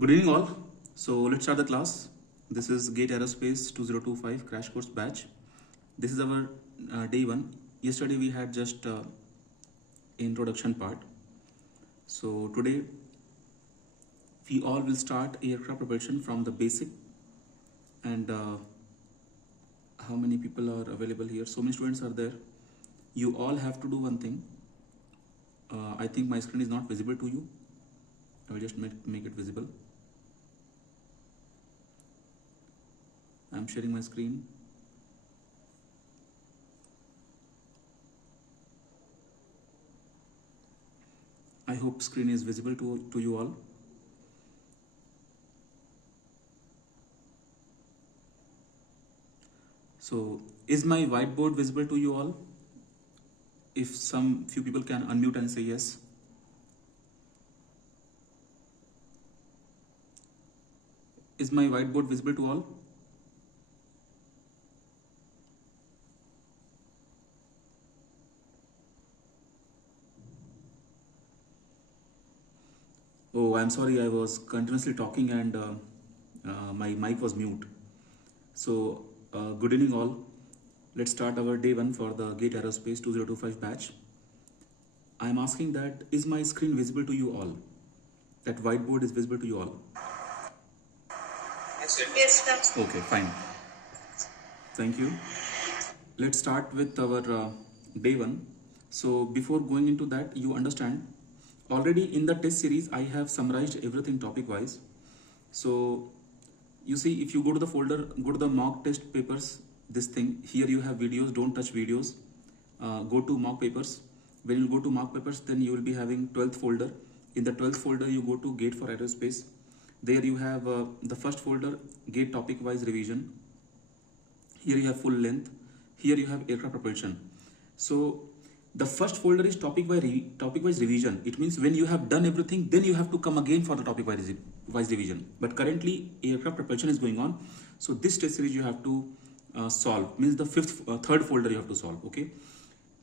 Good evening all. So let's start the class. This is GATE Aerospace 2025 crash course batch. This is our day one. Yesterday we had just introduction part. So today we all will start aircraft propulsion from the basic. And how many people are available here? So many students are there. You all have to do one thing. I think my screen is not visible to you. I will just make it visible. I'm sharing my screen. I hope screen is visible to you all. So is my whiteboard visible to you all? If some few people can unmute and say yes. Is my whiteboard visible to all? Oh, I'm sorry, I was continuously talking and my mic was mute. So, good evening all. Let's start our day one for the GATE Aerospace 2025 batch. I'm asking that, is my screen visible to you all? That whiteboard is visible to you all? Yes, sir. Okay, fine. Thank you. Let's start with our day one. So before going into that, you understand, already in the test series, I have summarized everything topic wise. So you see, if you go to the folder, go to the mock test papers, this thing, here you have videos, don't touch videos. Go to mock papers. When you go to mock papers, then you will be having 12th folder. In the 12th folder, you go to GATE for aerospace. There you have the first folder, GATE topic wise revision. Here you have full length. Here you have aircraft propulsion. So the first folder is topic wise revision. It means when you have done everything, then you have to come again for the topic wise revision. But currently aircraft propulsion is going on. So this test series you have to solve. Means the third folder you have to solve. Okay.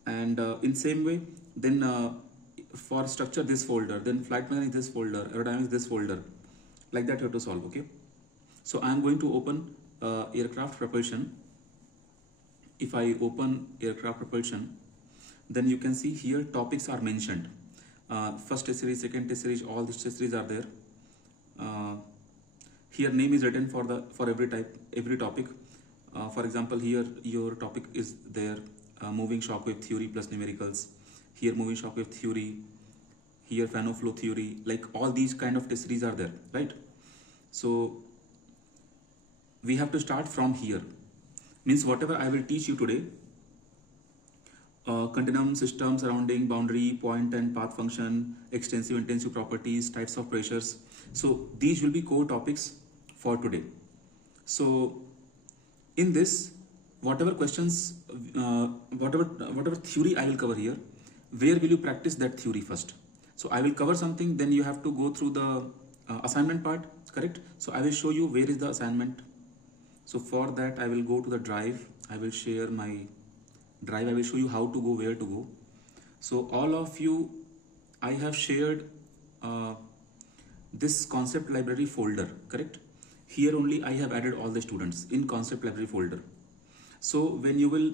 And in same way, then for structure this folder, then flight mechanics this folder, aerodynamics this folder. Like that you have to solve. Okay. So I am going to open aircraft propulsion. If I open aircraft propulsion, then you can see here topics are mentioned. First test series, second test series, all these test series are there. Here name is written for every topic. For example, here your topic is there, moving shockwave theory plus numericals. Here moving shockwave theory. Here fan of flow theory. Like all these kind of test series are there, right? So we have to start from here. Means whatever I will teach you today, continuum, system, surrounding, boundary, point and path function, extensive, intensive properties, types of pressures. So these will be core topics for today. So in this, whatever questions, whatever theory I will cover here, where will you practice that theory first? So I will cover something, then you have to go through the assignment part, correct? So I will show you where is the assignment. So for that, I will go to the drive. I will share my drive. I will show you how to go, where to go. So all of you, I have shared this concept library folder, correct? Here only I have added all the students in concept library folder. So when you will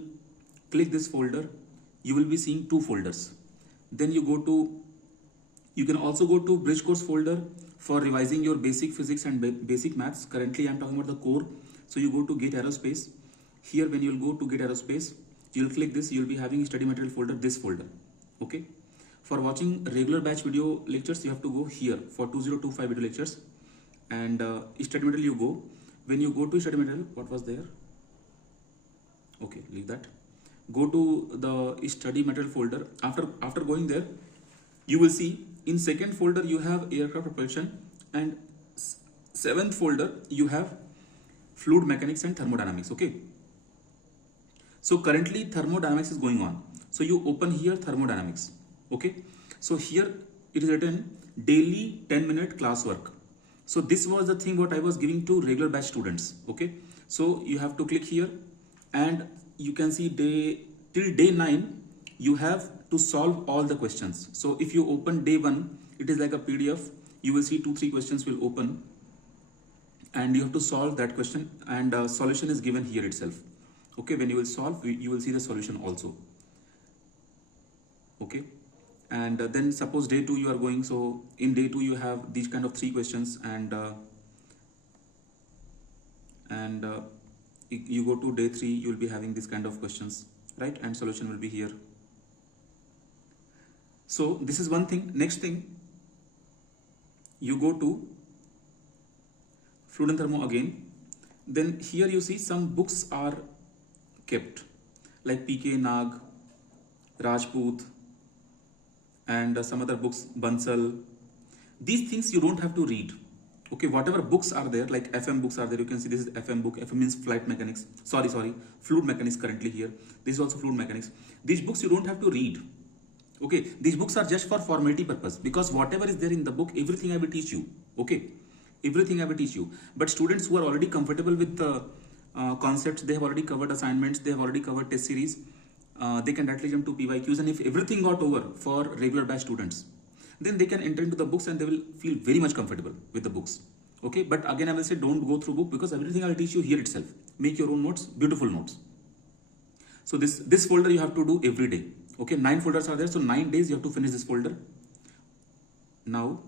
click this folder, you will be seeing two folders. Then you can also go to bridge course folder for revising your basic physics and basic maths. Currently I am talking about the core. So you go to GATE Aerospace. Here when you will go to GATE Aerospace, you will click this, you will be having study material folder, this folder. Okay. For watching regular batch video lectures, you have to go here for 2025 video lectures. And study material you go. When you go to study material, what was there? Okay, leave that. Go to the study material folder. After going there, you will see in second folder you have aircraft propulsion, and seventh folder you have fluid mechanics and thermodynamics. Okay. So currently thermodynamics is going on. So you open here thermodynamics. Okay. So here it is written daily 10-minute classwork. So this was the thing what I was giving to regular batch students. Okay. So you have to click here and you can see till day 9 you have to solve all the questions. So if you open day 1, it is like a PDF. you will see 2-3 questions will open, and you have to solve that question, and solution is given here itself. Okay, when you will solve, you will see the solution also. Okay, and then suppose day 2 you are going, so in day 2 you have these kind of 3 questions, and you go to day 3, you will be having this kind of questions, right? And solution will be here. So this is one thing. Next thing, you go to fluid and thermo again. Then here you see some books are kept, like PK Nag, Rajput, and some other books, Bansal. These things you don't have to read. Okay, whatever books are there, like FM books are there, you can see this is FM book. FM means flight mechanics. Sorry, fluid mechanics currently here. This is also fluid mechanics. These books you don't have to read. Okay, these books are just for formality purpose, because whatever is there in the book, everything I will teach you. Okay, everything I will teach you. But students who are already comfortable with the concepts, they have already covered assignments, they have already covered test series, they can directly jump to PYQs, and if everything got over for regular batch students, then they can enter into the books and they will feel very much comfortable with the books. Okay, but again I will say don't go through book, because everything I will teach you here itself. Make your own notes, beautiful notes. So this folder you have to do every day. Okay, 9 folders are there, so 9 days you have to finish this folder. Now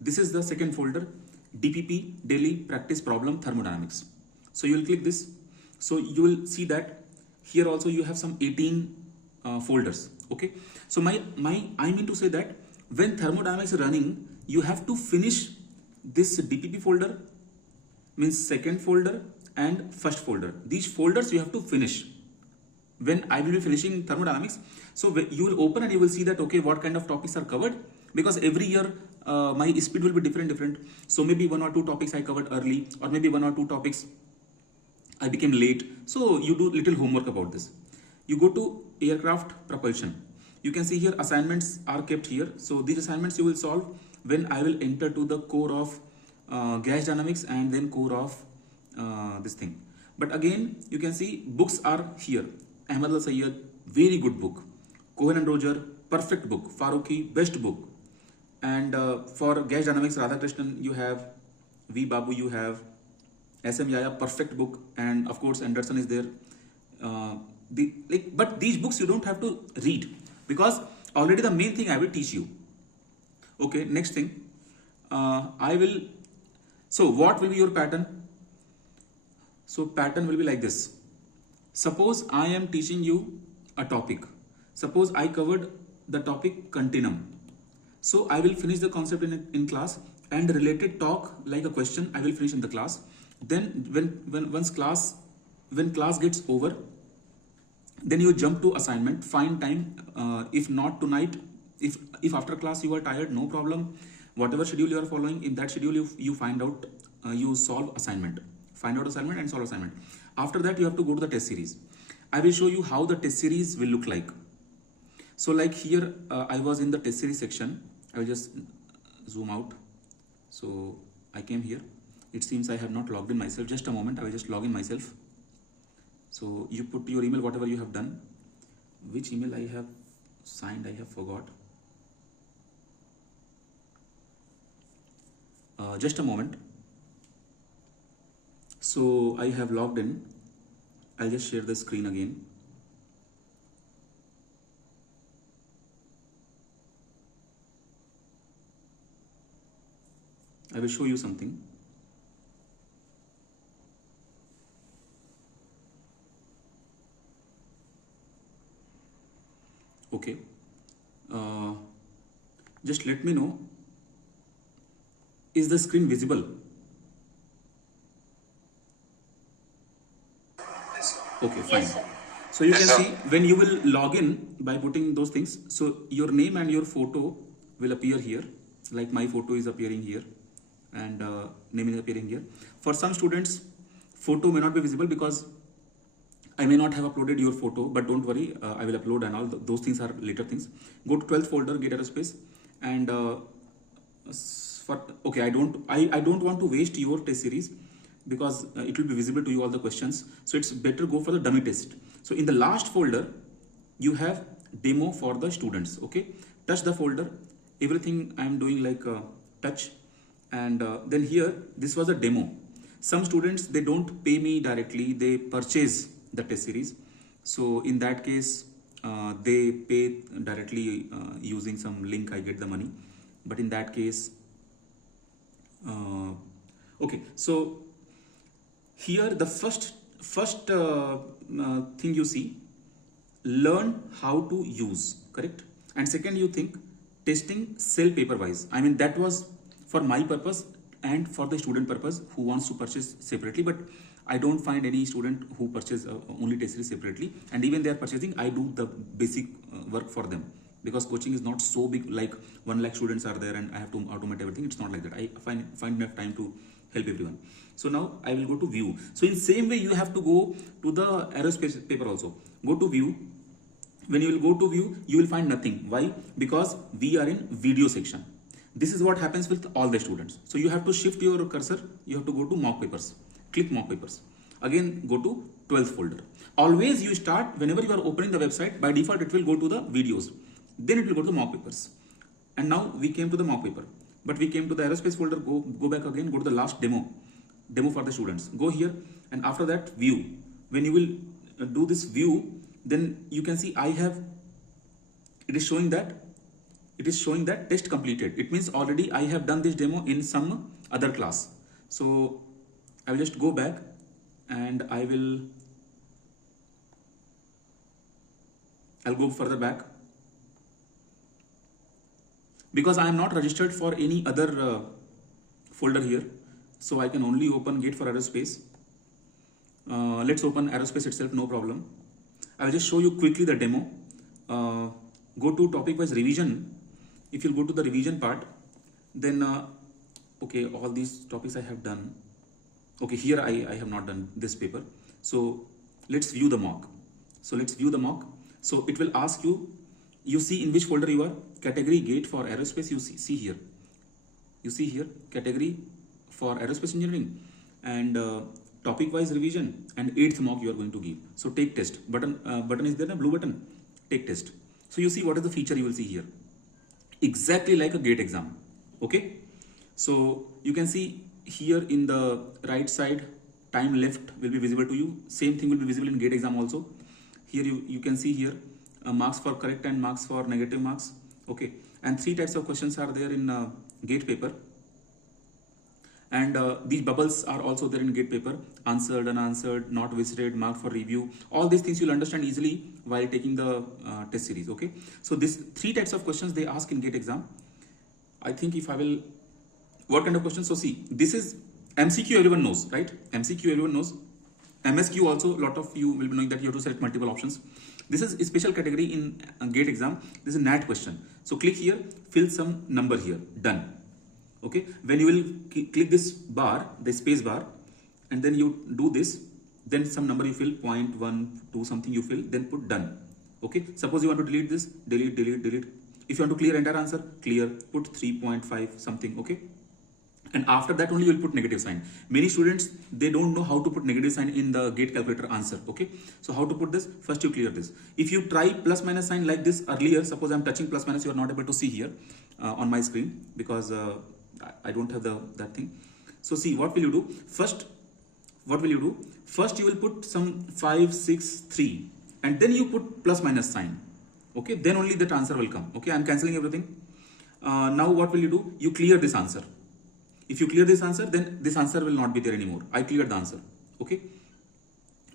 this is the second folder, DPP, Daily Practice Problem Thermodynamics. So you will click this. So you will see that here also you have some 18 folders. Okay, so I mean to say that when thermodynamics is running, you have to finish this DPP folder, means second folder and first folder. These folders you have to finish when I will be finishing thermodynamics. So you will open and you will see that, okay, what kind of topics are covered, because every year my speed will be different. So maybe 1 or 2 topics I covered early, or maybe 1 or 2 topics I became late. So you do little homework about this. You go to aircraft propulsion. You can see here assignments are kept here. So these assignments you will solve when I will enter to the core of gas dynamics and then core of this thing. But again, you can see books are here. Ahmad Al-Sayyed, very good book. Cohen and Roger, perfect book. Farooqi, best book. And for gas dynamics, Radhakrishnan, you have V. Babu, you have SM Yaya, perfect book. And of course, Anderson is there. But these books you don't have to read, because already the main thing I will teach you. Okay, next thing, so what will be your pattern? So pattern will be like this. Suppose I am teaching you a topic. Suppose I covered the topic continuum. So I will finish the concept in class, and related talk like a question I will finish in the class. Then when class gets over, then you jump to assignment, find time, if not tonight, if after class you are tired, no problem, whatever schedule you are following, in that schedule you find out, you solve assignment, find out assignment and solve assignment. After that you have to go to the test series. I will show you how the test series will look like. So like here I was in the test series section. I will just zoom out. So I came here. It seems I have not logged in myself. Just a moment, I will just log in myself. So you put your email, whatever you have done. Which email I have signed, I have forgot. Just a moment. So I have logged in. I'll just share the screen again. I will show you something. Okay. Just let me know. Is the screen visible? Okay, fine. Yes, so you can see when you will log in by putting those things, so your name and your photo will appear here. Like my photo is appearing here and name is appearing here. For some students, photo may not be visible because I may not have uploaded your photo, but don't worry, I will upload, and all those things are later things. Go to 12th folder, GATE AEROSPACE, and okay, I don't want to waste your test series, because it will be visible to you all the questions. So it's better go for the dummy test. So in the last folder, you have demo for the students. Okay, touch the folder. Everything I am doing like touch. And then here, this was a demo. Some students, they don't pay me directly, they purchase the test series. So in that case, they pay directly using some link, I get the money. But in that case, okay, so here the first thing you see, learn how to use, correct? And second, you think testing cell paper wise. I mean, that was for my purpose and for the student purpose who wants to purchase separately, but I don't find any student who purchase only test series separately, and even they are purchasing, I do the basic work for them, because coaching is not so big, like 1 lakh students are there and I have to automate everything. It's not like that. I find enough time to help everyone. So now I will go to view. So in same way, you have to go to the aerospace paper also. Go to view. When you will go to view, you will find nothing. Why? Because we are in video section. This is what happens with all the students. So you have to shift your cursor. You have to go to mock papers. Click mock papers. Again, go to 12th folder. Always you start, whenever you are opening the website, by default it will go to the videos. Then it will go to the mock papers. And now we came to the mock paper. But we came to the aerospace folder. Go back again. Go to the last demo for the students. Go here, and after that view. When you will do this view, then you can see it is showing that test completed. It means already I have done this demo in some other class. So I will just go back and I'll go further back, because I am not registered for any other folder here. So I can only open GATE for aerospace. Let's open aerospace itself, no problem. I will just show you quickly the demo. Go to topic wise revision. If you go to the revision part, then okay, all these topics I have done. Okay, here I have not done this paper. So let's view the mock. So it will ask you, you see in which folder you are. Category GATE for aerospace, you see here. You see here category for aerospace engineering, and topic wise revision, and 8th mock you are going to give. So take test button is there, a blue button, take test. So you see what is the feature you will see here, exactly like a GATE exam. Okay, so you can see here in the right side, time left will be visible to you. Same thing will be visible in GATE exam also. Here you can see here marks for correct and marks for negative marks. Okay, and 3 types of questions are there in GATE paper. And these bubbles are also there in GATE paper: answered, unanswered, not visited, marked for review. All these things you'll understand easily while taking the test series. Okay, so this 3 types of questions they ask in GATE exam. I think if I will, what kind of questions? So see, this is MCQ, everyone knows, right? MCQ everyone knows. MSQ also, a lot of you will be knowing that you have to select multiple options. This is a special category in GATE exam. This is a NAT question. So click here, fill some number here, done. Okay, when you will click this bar, the space bar, and then you do this, then some number you fill, 0.12 something you fill, then put done. Okay, suppose you want to delete this, delete. If you want to clear entire answer, clear, put 3.5 something. Okay, and after that only you will put negative sign. Many students, they don't know how to put negative sign in the GATE calculator answer. Okay, so how to put this? First you clear this. If you try plus minus sign like this earlier, suppose I'm touching plus minus, you are not able to see here on my screen, because I don't have that thing. So see, what will you do? First you will put some 5, 6, 3, and then you put plus minus sign. Okay, then only that answer will come. Okay, I'm cancelling everything. Now what will you do? You clear this answer. If you clear this answer, then this answer will not be there anymore. I cleared the answer. Okay,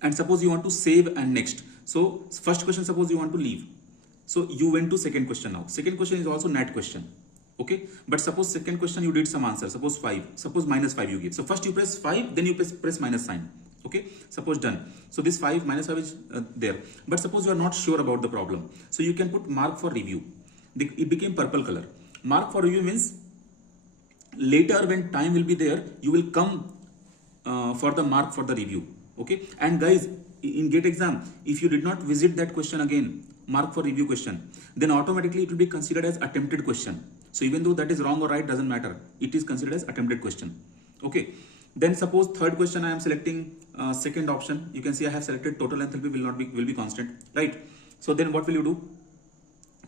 and suppose you want to save and next. So first question, suppose you want to leave. So you went to second question now. Second question is also NAT question. Okay, but suppose second question you did some answer, suppose 5, suppose -5 you give. So first you press 5, then you press minus sign. Okay, suppose done. So this 5 -5 is there, but suppose you are not sure about the problem, so you can put mark for review. It became purple color. Mark for review means later when time will be there, you will come for the mark for the review. Okay, and guys, in GATE exam, if you did not visit that question again, mark for review question, then automatically it will be considered as attempted question. So even though that is wrong or right, doesn't matter, it is considered as attempted question. Okay, then suppose third question I am selecting second option. You can see I have selected total length will be constant, right? So then what will you do?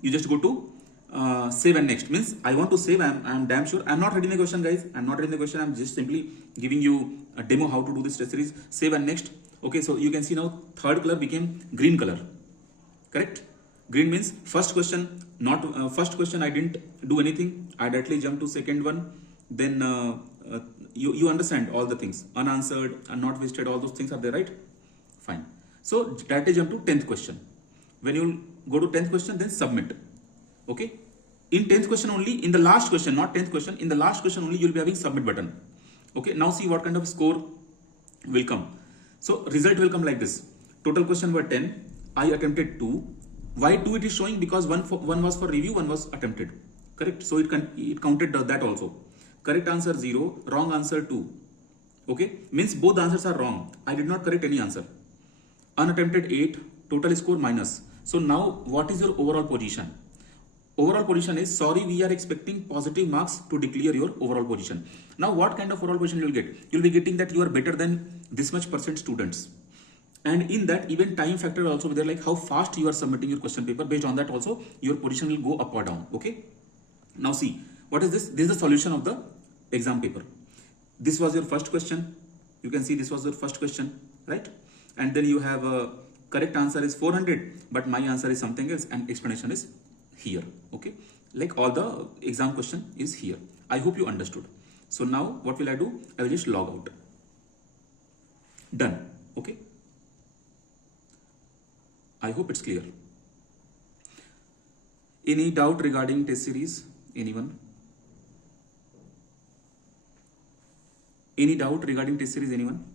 You just go to save and next means I want to save. I'm damn sure. I'm not reading the question, guys. I'm not reading the question. I'm just simply giving you a demo how to do this test series. Save and next. Okay, so you can see now third color became green color. Correct? Green means first question. Not first question. I didn't do anything. I directly jumped to second one. Then you understand all the things. Unanswered and not wasted. All those things are there, right? Fine. So directly jump to 10th question. When you go to 10th question, then submit. Okay. In 10th question only, in the last question, not 10th question, in the last question only, you will be having submit button. Okay. Now see what kind of score will come. So result will come like this. Total question were 10. I attempted 2. Why 2 it is showing? Because one was for review, one was attempted. Correct. So it counted that also. Correct answer 0, wrong answer 2. Okay. Means both the answers are wrong. I did not correct any answer. Unattempted 8, total score minus. So now what is your overall position? Overall position is, sorry, we are expecting positive marks to declare your overall position. Now what kind of overall position you will get? You will be getting that you are better than this much percent students. And in that even time factor also there, like how fast you are submitting your question paper. Based on that also your position will go up or down. Okay. Now see, what is this? This is the solution of the exam paper. This was your first question. You can see this was your first question, right? And then you have a correct answer is 400, but my answer is something else and explanation is here. Okay, like all the exam question is here. I hope you understood. So now what will I do? I will just log out. Done. Okay, I hope it's clear. Any doubt regarding test series? Anyone? Any doubt regarding test series? Anyone?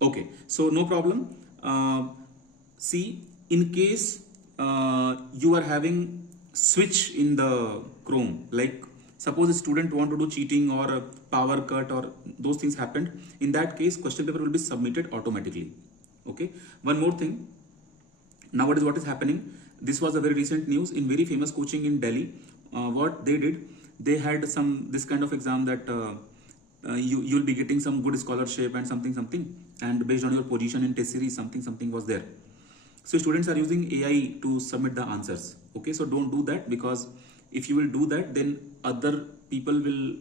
Okay, so no problem. See, in case you are having switch in the Chrome, like suppose a student want to do cheating or a power cut or those things happened, in that case question paper will be submitted automatically. Okay, one more thing. Nowadays what is happening, this was a very recent news in very famous coaching in Delhi. What they did, they had this kind of exam that you'll be getting some good scholarship and something, and based on your position in test series something was there. So students are using AI to submit the answers. Okay, so don't do that, because if you will do that, then other people will,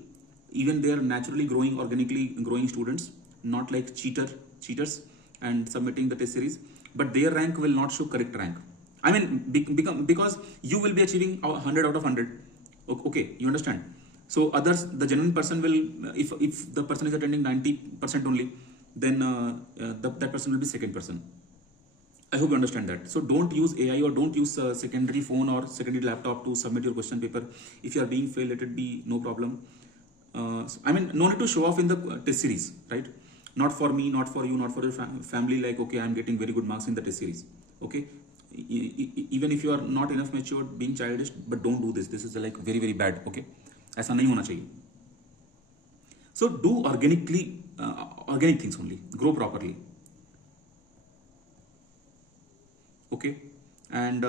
even they are naturally growing, organically growing students, not like cheaters and submitting the test series, but their rank will not show correct rank. I mean, because you will be achieving 100 out of 100. Okay, you understand? So others, the genuine person will, if the person is attending 90% only, then that person will be second person. I hope you understand that. So don't use AI or don't use secondary phone or secondary laptop to submit your question paper. If you are being failed, let it be, no problem. I mean, no need to show off in the test series, right? Not for me, not for you, not for your family, like, okay, I'm getting very good marks in the test series. Okay, even if you are not enough matured, being childish, but don't do this. This is like very, very bad. Okay, ऐसा नहीं होना चाहिए. So do organic things only. Grow properly. Okay, and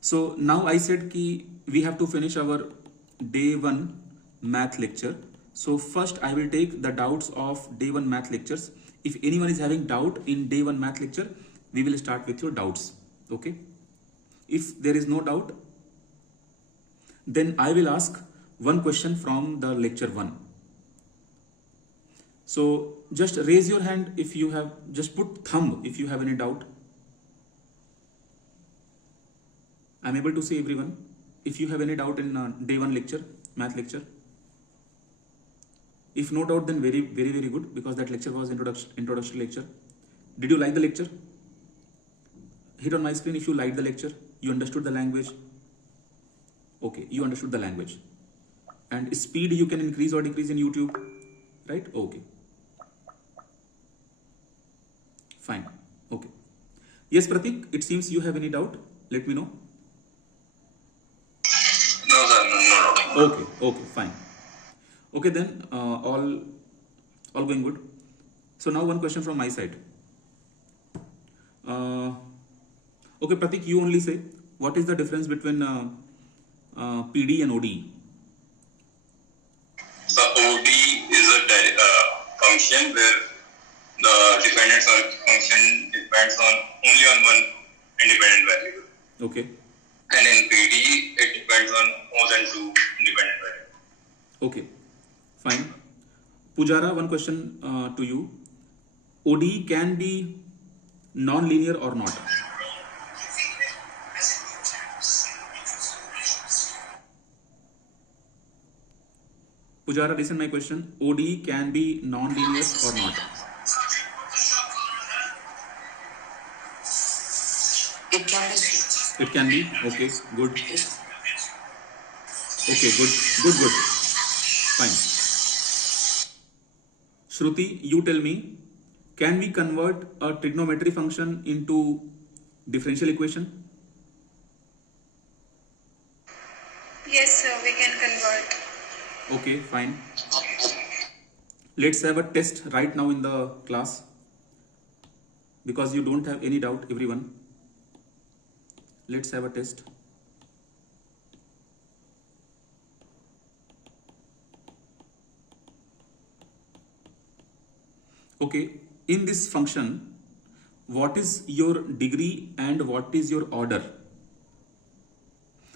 so now I said ki we have to finish our day 1 math lecture. So first I will take the doubts of day 1 math lectures. If anyone is having doubt in day 1 math lecture, we will start with your doubts. Okay, if there is no doubt, then I will ask one question from the lecture 1. So just raise your hand if you have, just put thumb if you have any doubt. I'm able to see everyone. If you have any doubt in day 1 lecture, math lecture. If no doubt, then very, very, very good, because that lecture was introductory lecture. Did you like the lecture? Hit on my screen if you liked the lecture. You understood the language. Okay, you understood the language. And speed you can increase or decrease in YouTube, right? Okay. Fine. Okay. Yes, Pratik, it seems you have any doubt. Let me know. No, sir, no doubt. Okay, fine. Okay, then all going good. So now one question from my side. Okay, Pratik, you only say, what is the difference between PD and ODE? So OD is a function where the dependence on function depends on only on one independent variable. Okay. And in PD, it depends on more than two independent variables. Okay. Fine. Pujara, one question to you. ODE can be non-linear or not? Pujara, listen my question. ODE can be non-linear or not? It can be. It can be. Okay, good. Okay, good, good, good. Fine. Shruti, you tell me, can we convert a trigonometry function into differential equation? Yes, sir, we can convert. Okay, fine. Let's have a test right now in the class because you don't have any doubt, everyone. Let's have a test. Okay, in this function, what is your degree and what is your order?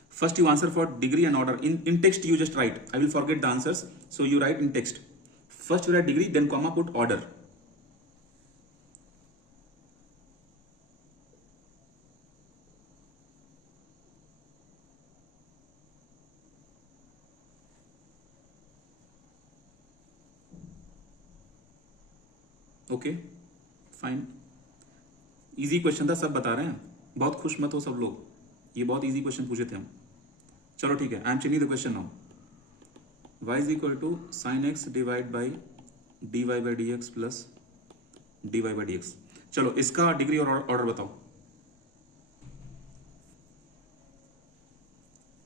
First you answer for degree and order. In text you just write. I will forget the answers. So you write in text. First you write degree, then comma, put order. Okay fine. Easy question था, सब बता रहे हैं. बहुत खुश मत हो सब लोग, ये बहुत इजी क्वेश्चन पूछे थे हम. चलो ठीक है, I am changing the question now. y is equal to sine x divide by dy by d x plus dy by d x. चलो इसका डिग्री और ऑर्डर बताओ.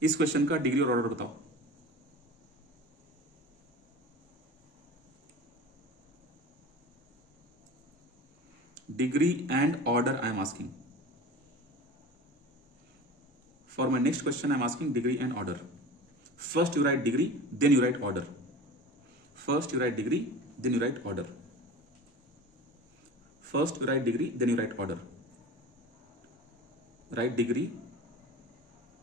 इस क्वेश्चन का डिग्री और ऑर्डर बताओ. Degree and order I am asking. For my next question I am asking degree and order. First you write degree, then you write order. First you write degree, then you write order. First you write degree, then you write order. Write degree,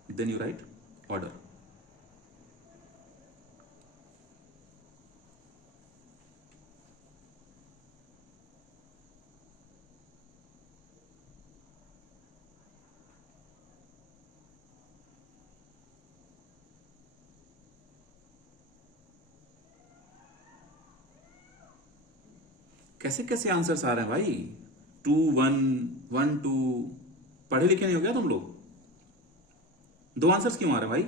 then you write order. कैसे कैसे answers आ रहे हैं भाई. 2 1 1 2. पढ़े लिखे नहीं हो गया तुम लोग? दो आंसर्स क्यों आ रहे हैं भाई?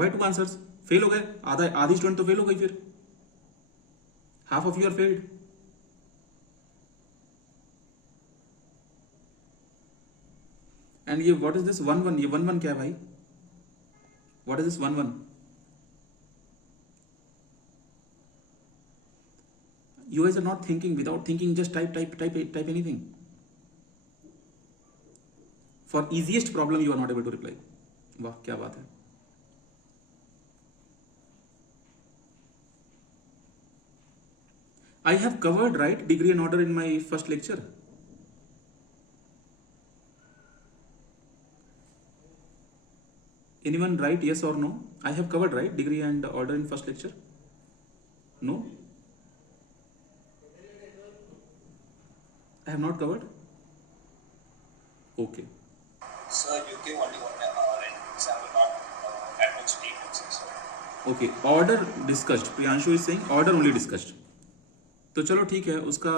Y 2 answers? फेल हो गए? आधी स्टूडेंट तो फेल हो गई. फिर half of you are failed. And ये व्हाट इज दिस 1 1? ये 1 1 क्या है भाई? What is this 1 1? You guys are not thinking. Without thinking, just type anything. For easiest problem, you are not able to reply. वाह क्या बात है. I have covered right degree and order in my first lecture. Anyone write yes or no? I have covered right degree and order in first lecture. No. I have not covered. Okay. Sir, you gave only one example, not that much details. Okay. Order discussed. Priyanshu is saying order only discussed. तो चलो ठीक है, उसका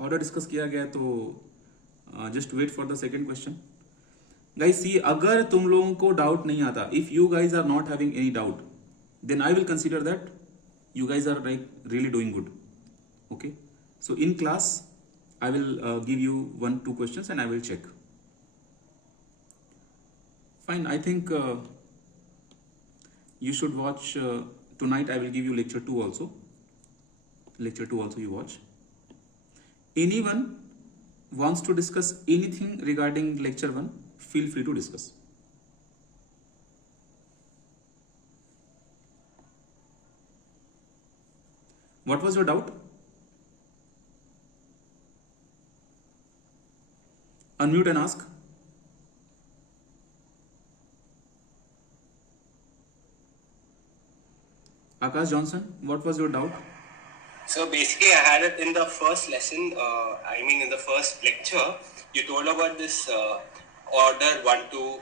order discuss किया गया. तो just wait for the second question. Guys see, अगर तुम लोगों को डाउट नहीं आता, if you guys are not having any doubt, then I will consider that you guys are like really doing good. Okay, so in class I will give you 1-2 questions and I will check. Fine, I think you should watch tonight. I will give you lecture 2 also. Lecture 2 also you watch. Anyone wants to discuss anything regarding lecture 1, feel free to discuss. What was your doubt? Unmute and ask. Akash Johnson, what was your doubt? So basically, I had it in the first lesson. In the first lecture, you told about this order 1, 2,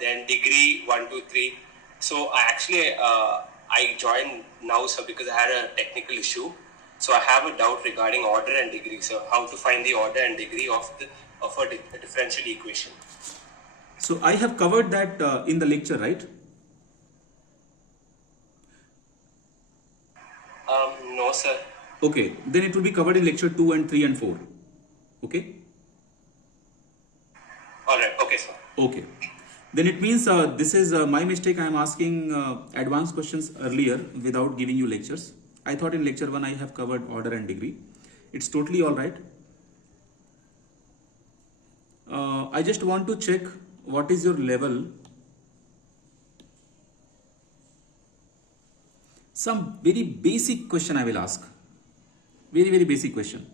then degree 1, 2, 3. So I joined now, sir, because I had a technical issue. So I have a doubt regarding order and degree. So how to find the order and degree of a differential equation? So I have covered that in the lecture, right? No, sir. Okay, then it will be covered in lecture 2 and 3 and 4. Okay? Alright, okay, sir. Okay. Then it means this is my mistake. I am asking advanced questions earlier without giving you lectures. I thought in lecture 1 I have covered order and degree. It's totally alright. I just want to check what is your level. Some very basic question I will ask. Very, very basic question.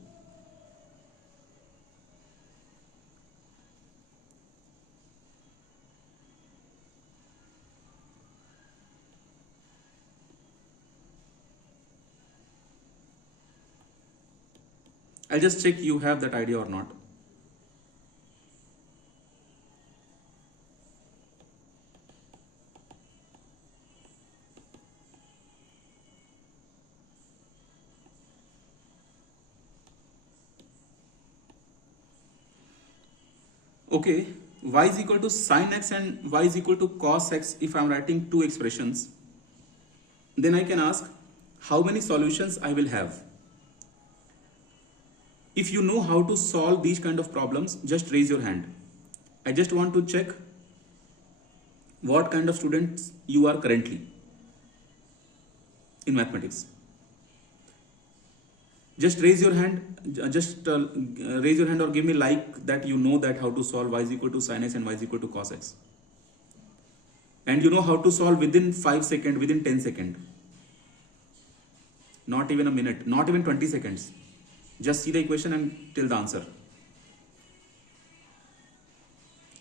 I'll just check you have that idea or not. Okay, y is equal to sin x and y is equal to cos x. If I am writing two expressions, then I can ask how many solutions I will have. If you know how to solve these kind of problems, just raise your hand. I just want to check what kind of students you are currently in mathematics. Just raise your hand, raise your hand or give me like that you know that how to solve y is equal to sin x and y is equal to cos x. And you know how to solve within 5 seconds, within 10 seconds. Not even a minute, not even 20 seconds. Just see the equation and tell the answer.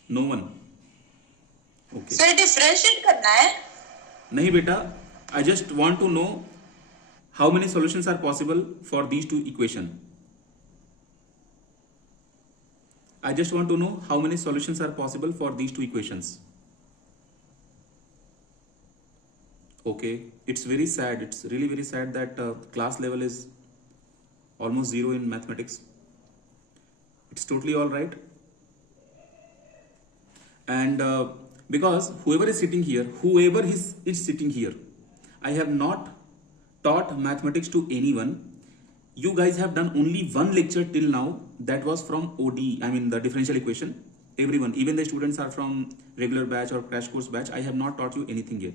No one. Okay. Sir differentiate करना है? नहीं बेटा, I just want to know how many solutions are possible for these two equations. I just want to know how many solutions are possible for these two equations. Okay, it's very sad. It's really very sad that class level is almost zero in mathematics. It's totally all right. And because whoever is sitting here, I have not taught mathematics to anyone. You guys have done only one lecture till now. That was from ODE, the differential equation. Everyone, even the students are from regular batch or crash course batch. I have not taught you anything yet.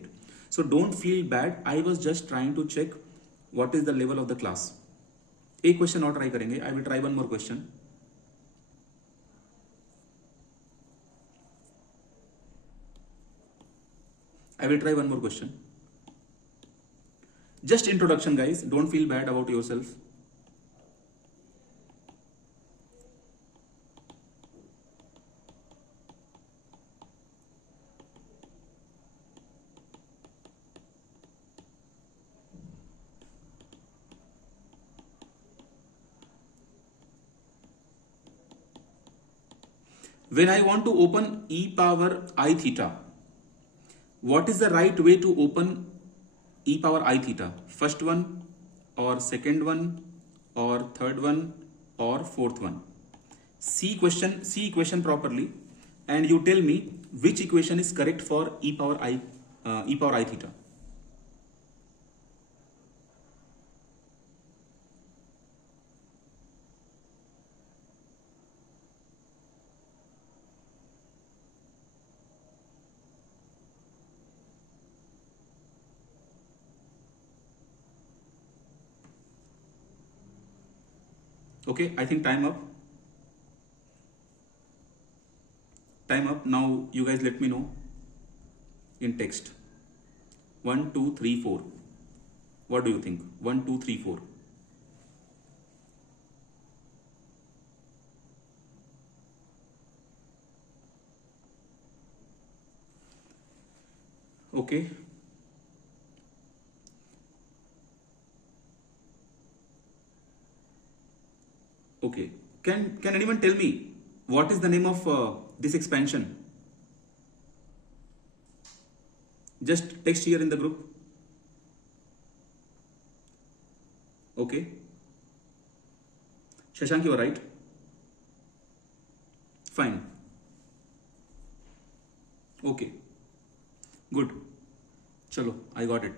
So don't feel bad. I was just trying to check what is the level of the class. एक question और try करेंगे. I will try one more question. I will try one more question. Just introduction, guys. Don't feel bad about yourself. When I want to open e power I theta, what is the right way to open e power I theta? First one or second one or third one or fourth one? See equation properly and you tell me which equation is correct for e power I theta. Okay, I think time up. Time up. Now you guys let me know in text. 1, 2, 3, 4. What do you think? 1, 2, 3, 4. Okay. Okay. Can anyone tell me what is the name of this expansion? Just text here in the group. Okay. Shashank, you are right. Fine. Okay. Good. Chalo, I got it.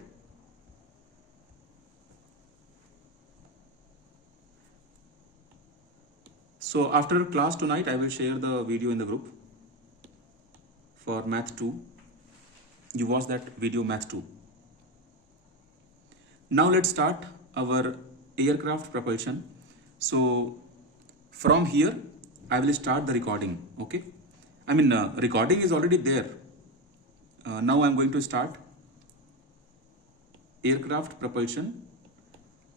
So after class tonight, I will share the video in the group for Math 2. You watch that video, Math 2. Now let's start our aircraft propulsion. So from here, I will start the recording. Okay. I mean, recording is already there. Now I'm going to start aircraft propulsion.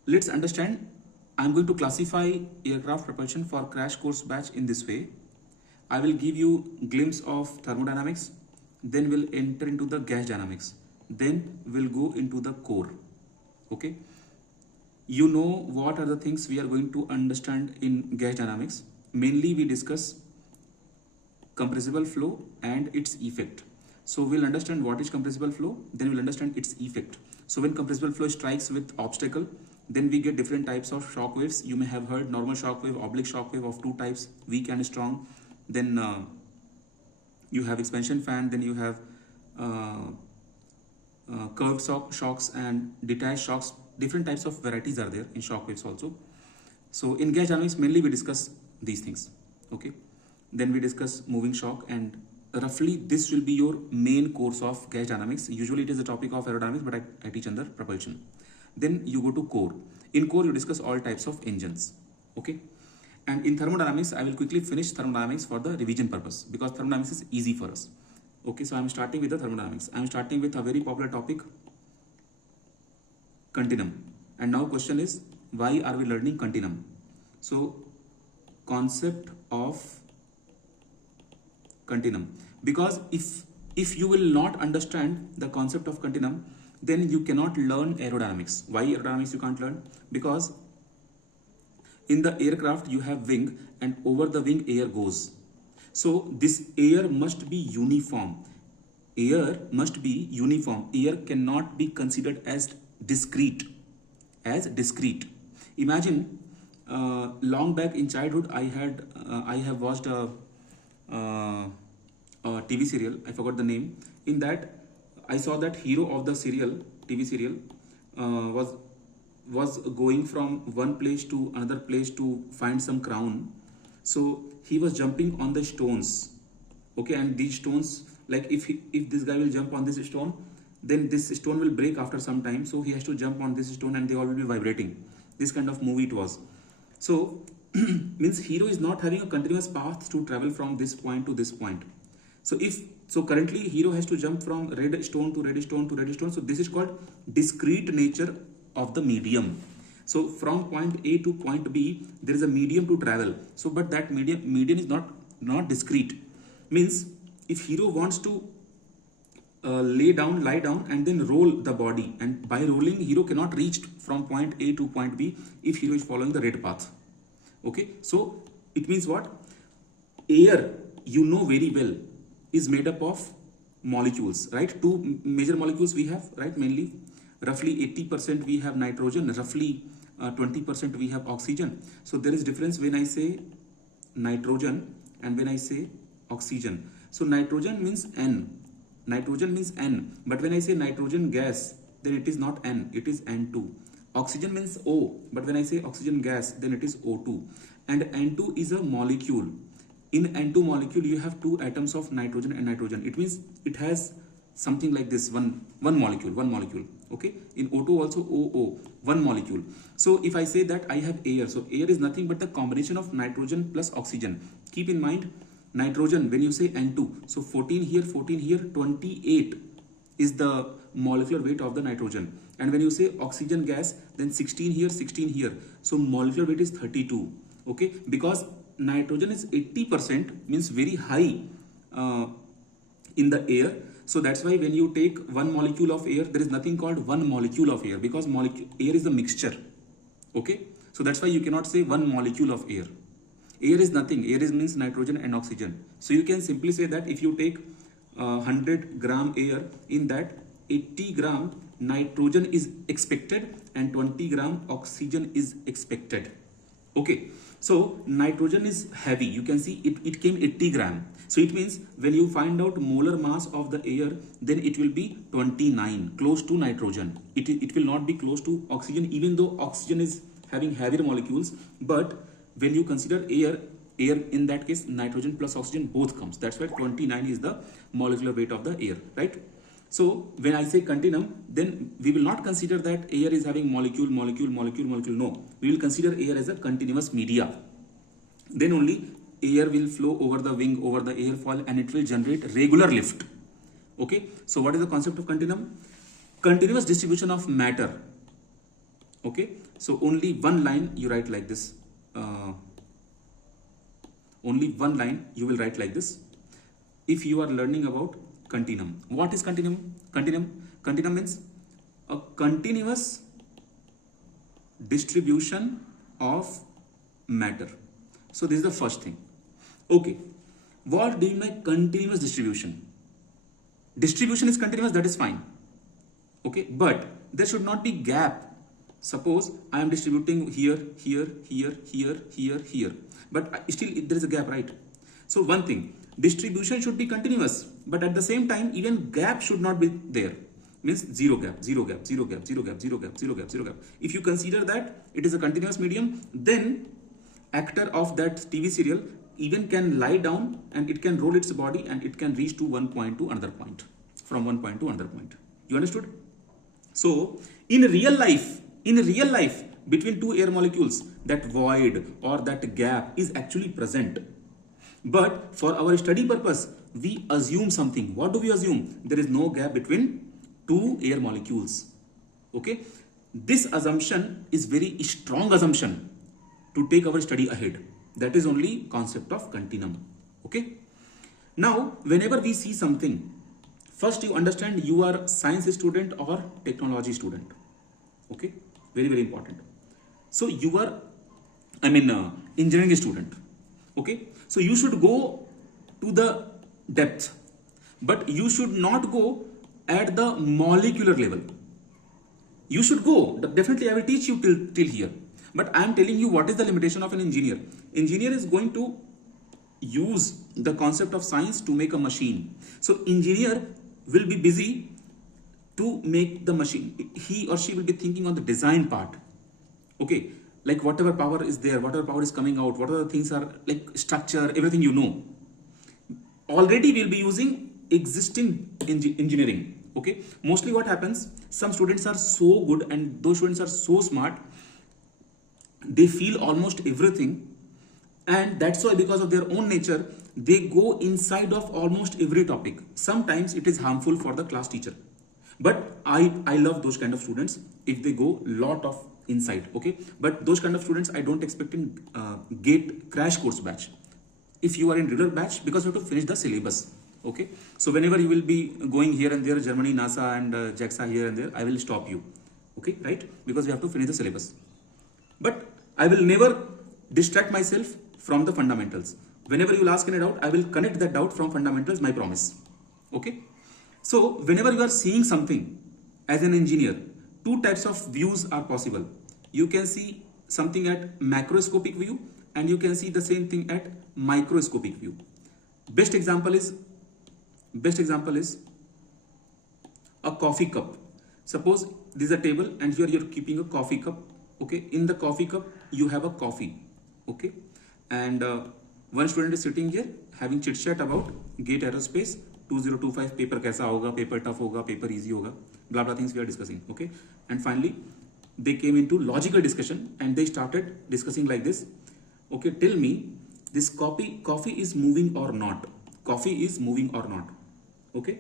Let's understand. I'm going to classify aircraft propulsion for crash course batch in this way. I will give you glimpse of thermodynamics, then we'll enter into the gas dynamics, then we'll go into the core. Okay. You know what are the things we are going to understand in gas dynamics. Mainly we discuss compressible flow and its effect. So we'll understand what is compressible flow, then we'll understand its effect. So when compressible flow strikes with obstacle, then we get different types of shock waves. You may have heard normal shock wave, oblique shock wave of two types, weak and strong. Then you have expansion fan, then you have curved shocks and detached shocks. Different types of varieties are there in shock waves also. So in gas dynamics, mainly we discuss these things. Okay. Then we discuss moving shock, and roughly this will be your main course of gas dynamics. Usually it is the topic of aerodynamics, but I teach under propulsion. Then you go to core. In core, you discuss all types of engines. Okay. And in thermodynamics, I will quickly finish thermodynamics for the revision purpose, because thermodynamics is easy for us. Okay. So I'm starting with the thermodynamics. I'm starting with a very popular topic, continuum. And now question is, why are we learning continuum? So concept of continuum, because if you will not understand the concept of continuum, then you cannot learn aerodynamics. Why aerodynamics you can't learn? Because in the aircraft you have wing, and over the wing air goes. So this air must be uniform. Air must be uniform. Air cannot be considered as discrete. Imagine long back in childhood, I have watched a TV serial. I forgot the name. In that, I saw that hero of the TV serial was going from one place to another place to find some crown. So he was jumping on the stones. Okay, and these stones, like if this guy will jump on this stone, then this stone will break after some time. So he has to jump on this stone, and they all will be vibrating. This kind of movie it was. So means hero is not having a continuous path to travel from this point to this point. So currently hero has to jump from red stone to red stone to red stone. So this is called discrete nature of the medium. So from point A to point B, there is a medium to travel. So but that medium is not discrete. Means if hero wants to lie down and then roll the body, and by rolling hero cannot reach from point A to point B if hero is following the red path. Okay, so it means what? Air, you know very well, is made up of molecules, right? Two major molecules we have, right? Mainly roughly 80% we have nitrogen, roughly 20% we have oxygen. So there is difference when I say nitrogen and when I say oxygen. So nitrogen means N. Nitrogen means N, but when I say nitrogen gas, then it is not N, it is N2. Oxygen means O, but when I say oxygen gas, then it is O2. And N2 is a molecule. In N2 molecule, you have two atoms of nitrogen and nitrogen. It means it has something like this, one molecule. Okay. In O2 also OO, one molecule. So if I say that I have air, so air is nothing but the combination of nitrogen plus oxygen. Keep in mind, nitrogen, when you say N2, so 14 here, 28 is the molecular weight of the nitrogen. And when you say oxygen gas, then 16 here. So molecular weight is 32. Okay, because nitrogen is 80%, means very high in the air. So that's why when you take one molecule of air, there is nothing called one molecule of air, because air is a mixture. Okay, so that's why you cannot say one molecule of air. Air is nothing. Air is means nitrogen and oxygen. So you can simply say that if you take 100 gram air, in that 80 gram nitrogen is expected and 20 gram oxygen is expected. Okay, so nitrogen is heavy. You can see it came 80 gram. So it means when you find out molar mass of the air, then it will be 29, close to nitrogen. It will not be close to oxygen, even though oxygen is having heavier molecules. But when you consider air in that case, nitrogen plus oxygen both comes. That's why 29 is the molecular weight of the air, right? So when I say continuum, then we will not consider that air is having molecule. No, we will consider air as a continuous media. Then only air will flow over the wing, over the airfoil, and it will generate regular lift. Okay, so what is the concept of continuum? Continuous distribution of matter. Okay, so only one line you write like this. Only one line you will write like this. If you are learning about continuum. What is continuum? Continuum means a continuous distribution of matter. So this is the first thing. Okay, what do you mean by continuous distribution? Distribution is continuous, that is fine. Okay, but there should not be gap. Suppose I am distributing here, but still there is a gap, right? So one thing, distribution should be continuous, but at the same time even gap should not be there. Means zero gap. If you consider that it is a continuous medium, then actor of that TV serial even can lie down and it can roll its body and it can reach to one point to another point, from one point to another point. You understood? So in real life, between two air molecules, that void or that gap is actually present. But for our study purpose, we assume something. What do we assume? There is no gap between two air molecules. Okay, this assumption is very strong assumption to take our study ahead. That is only concept of continuum. Okay, now whenever we see something, first you understand you are science student or technology student. Okay, very important. So you are engineering student. Okay, so you should go to the depth, but you should not go at the molecular level. You should go, definitely I will teach you till here, but I am telling you what is the limitation of an engineer. Engineer is going to use the concept of science to make a machine. So engineer will be busy to make the machine. He or she will be thinking on the design part. Okay, like whatever power is there, whatever power is coming out, what are the things are like structure, everything you know. Already we'll be using existing engineering. Okay, mostly what happens, some students are so good and those students are so smart, they feel almost everything, and that's why because of their own nature, they go inside of almost every topic. Sometimes it is harmful for the class teacher. But I love those kind of students if they go lot of inside. Okay, but those kind of students I don't expect in GATE crash course batch. If you are in regular batch, because you have to finish the syllabus. Okay, so whenever you will be going here and there, Germany, NASA and JAXA here and there, I will stop you. Okay, right? Because we have to finish the syllabus. But I will never distract myself from the fundamentals. Whenever you will ask any doubt, I will connect that doubt from fundamentals, my promise. Okay. So whenever you are seeing something as an engineer, two types of views are possible. You can see something at macroscopic view and you can see the same thing at microscopic view. Best example is a coffee cup. Suppose this is a table and here you are keeping a coffee cup. Okay, in the coffee cup you have a coffee. Okay, and one student is sitting here having chit chat about GATE Aerospace 2025 paper kaisa hoga, paper tough hoga, paper easy hoga, blah blah things we are discussing. Okay, and finally they came into logical discussion and they started discussing like this. Okay, tell me this coffee is moving or not? Coffee is moving or not? Okay,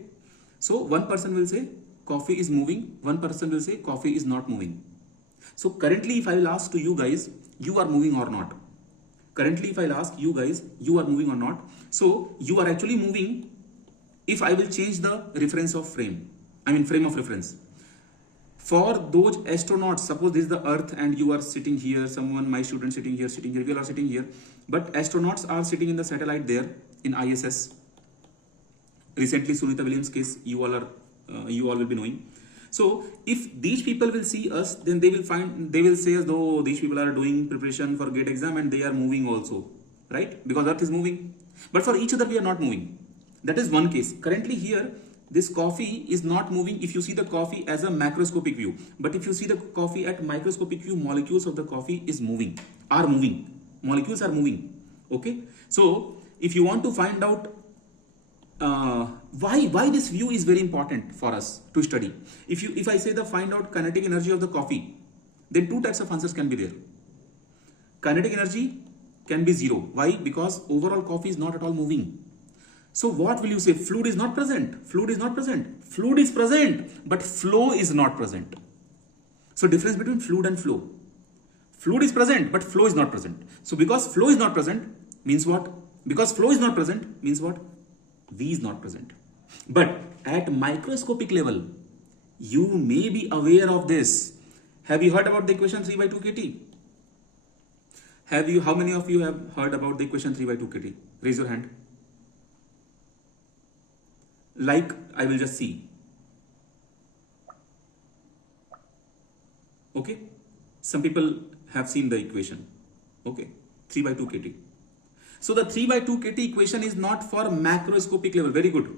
so one person will say coffee is moving, one person will say coffee is not moving. So currently if I will ask to you guys, you are moving or not? Currently if I will ask you guys, you are moving or not? So you are actually moving if I will change the reference of frame. I mean frame of reference. For those astronauts, suppose this is the Earth and you are sitting here, someone, my student sitting here, we all are sitting here, but astronauts are sitting in the satellite there in ISS. Recently, Sunita Williams case, you all will be knowing. So if these people will see us, then they will say as though these people are doing preparation for GATE exam and they are moving also, right? Because Earth is moving. But for each other, we are not moving. That is one case. Currently here, this coffee is not moving if you see the coffee as a macroscopic view. But if you see the coffee at microscopic view, molecules of the coffee are moving. Molecules are moving. Okay. So if you want to find out why this view is very important for us to study. If I say find out kinetic energy of the coffee, then two types of answers can be there. Kinetic energy can be 0. Why? Because overall coffee is not at all moving. So what will you say? Fluid is not present. Fluid is not present. Fluid is present, but flow is not present. So difference between fluid and flow. Fluid is present, but flow is not present. So because flow is not present means what? Because flow is not present means what? V is not present. But at microscopic level, you may be aware of this. Have you heard about the equation 3 by 2 kT? How many of you have heard about the equation 3 by 2 kT? Raise your hand. Like, I will just see. Okay. Some people have seen the equation. Okay. 3 by 2 kT. So the 3 by 2 kT equation is not for macroscopic level. Very good.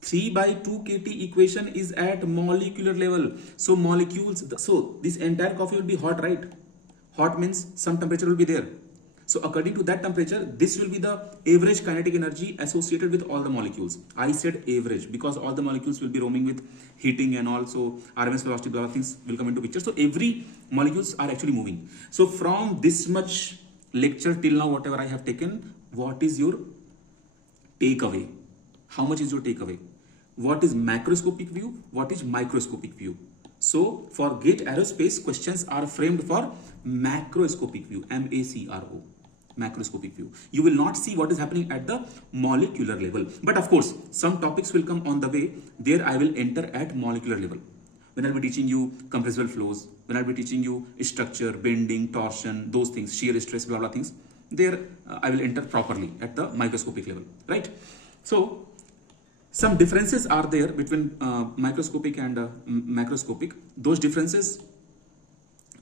3 by 2 kT equation is at molecular level. So molecules, so this entire coffee will be hot, right? Hot means some temperature will be there. So according to that temperature, this will be the average kinetic energy associated with all the molecules. I said average because all the molecules will be roaming with heating and also RMS velocity, blah, things will come into picture. So every molecules are actually moving. So from this much lecture till now, whatever I have taken, what is your takeaway? How much is your takeaway? What is macroscopic view? What is microscopic view? So for GATE Aerospace, questions are framed for macroscopic view, MACRO, macroscopic view. You will not see what is happening at the molecular level. But of course, some topics will come on the way. There I will enter at molecular level. When I'll be teaching you compressible flows, when I'll be teaching you structure, bending, torsion, those things, shear stress, blah, blah things, there I will enter properly at the microscopic level, right? So some differences are there between microscopic and macroscopic. Those differences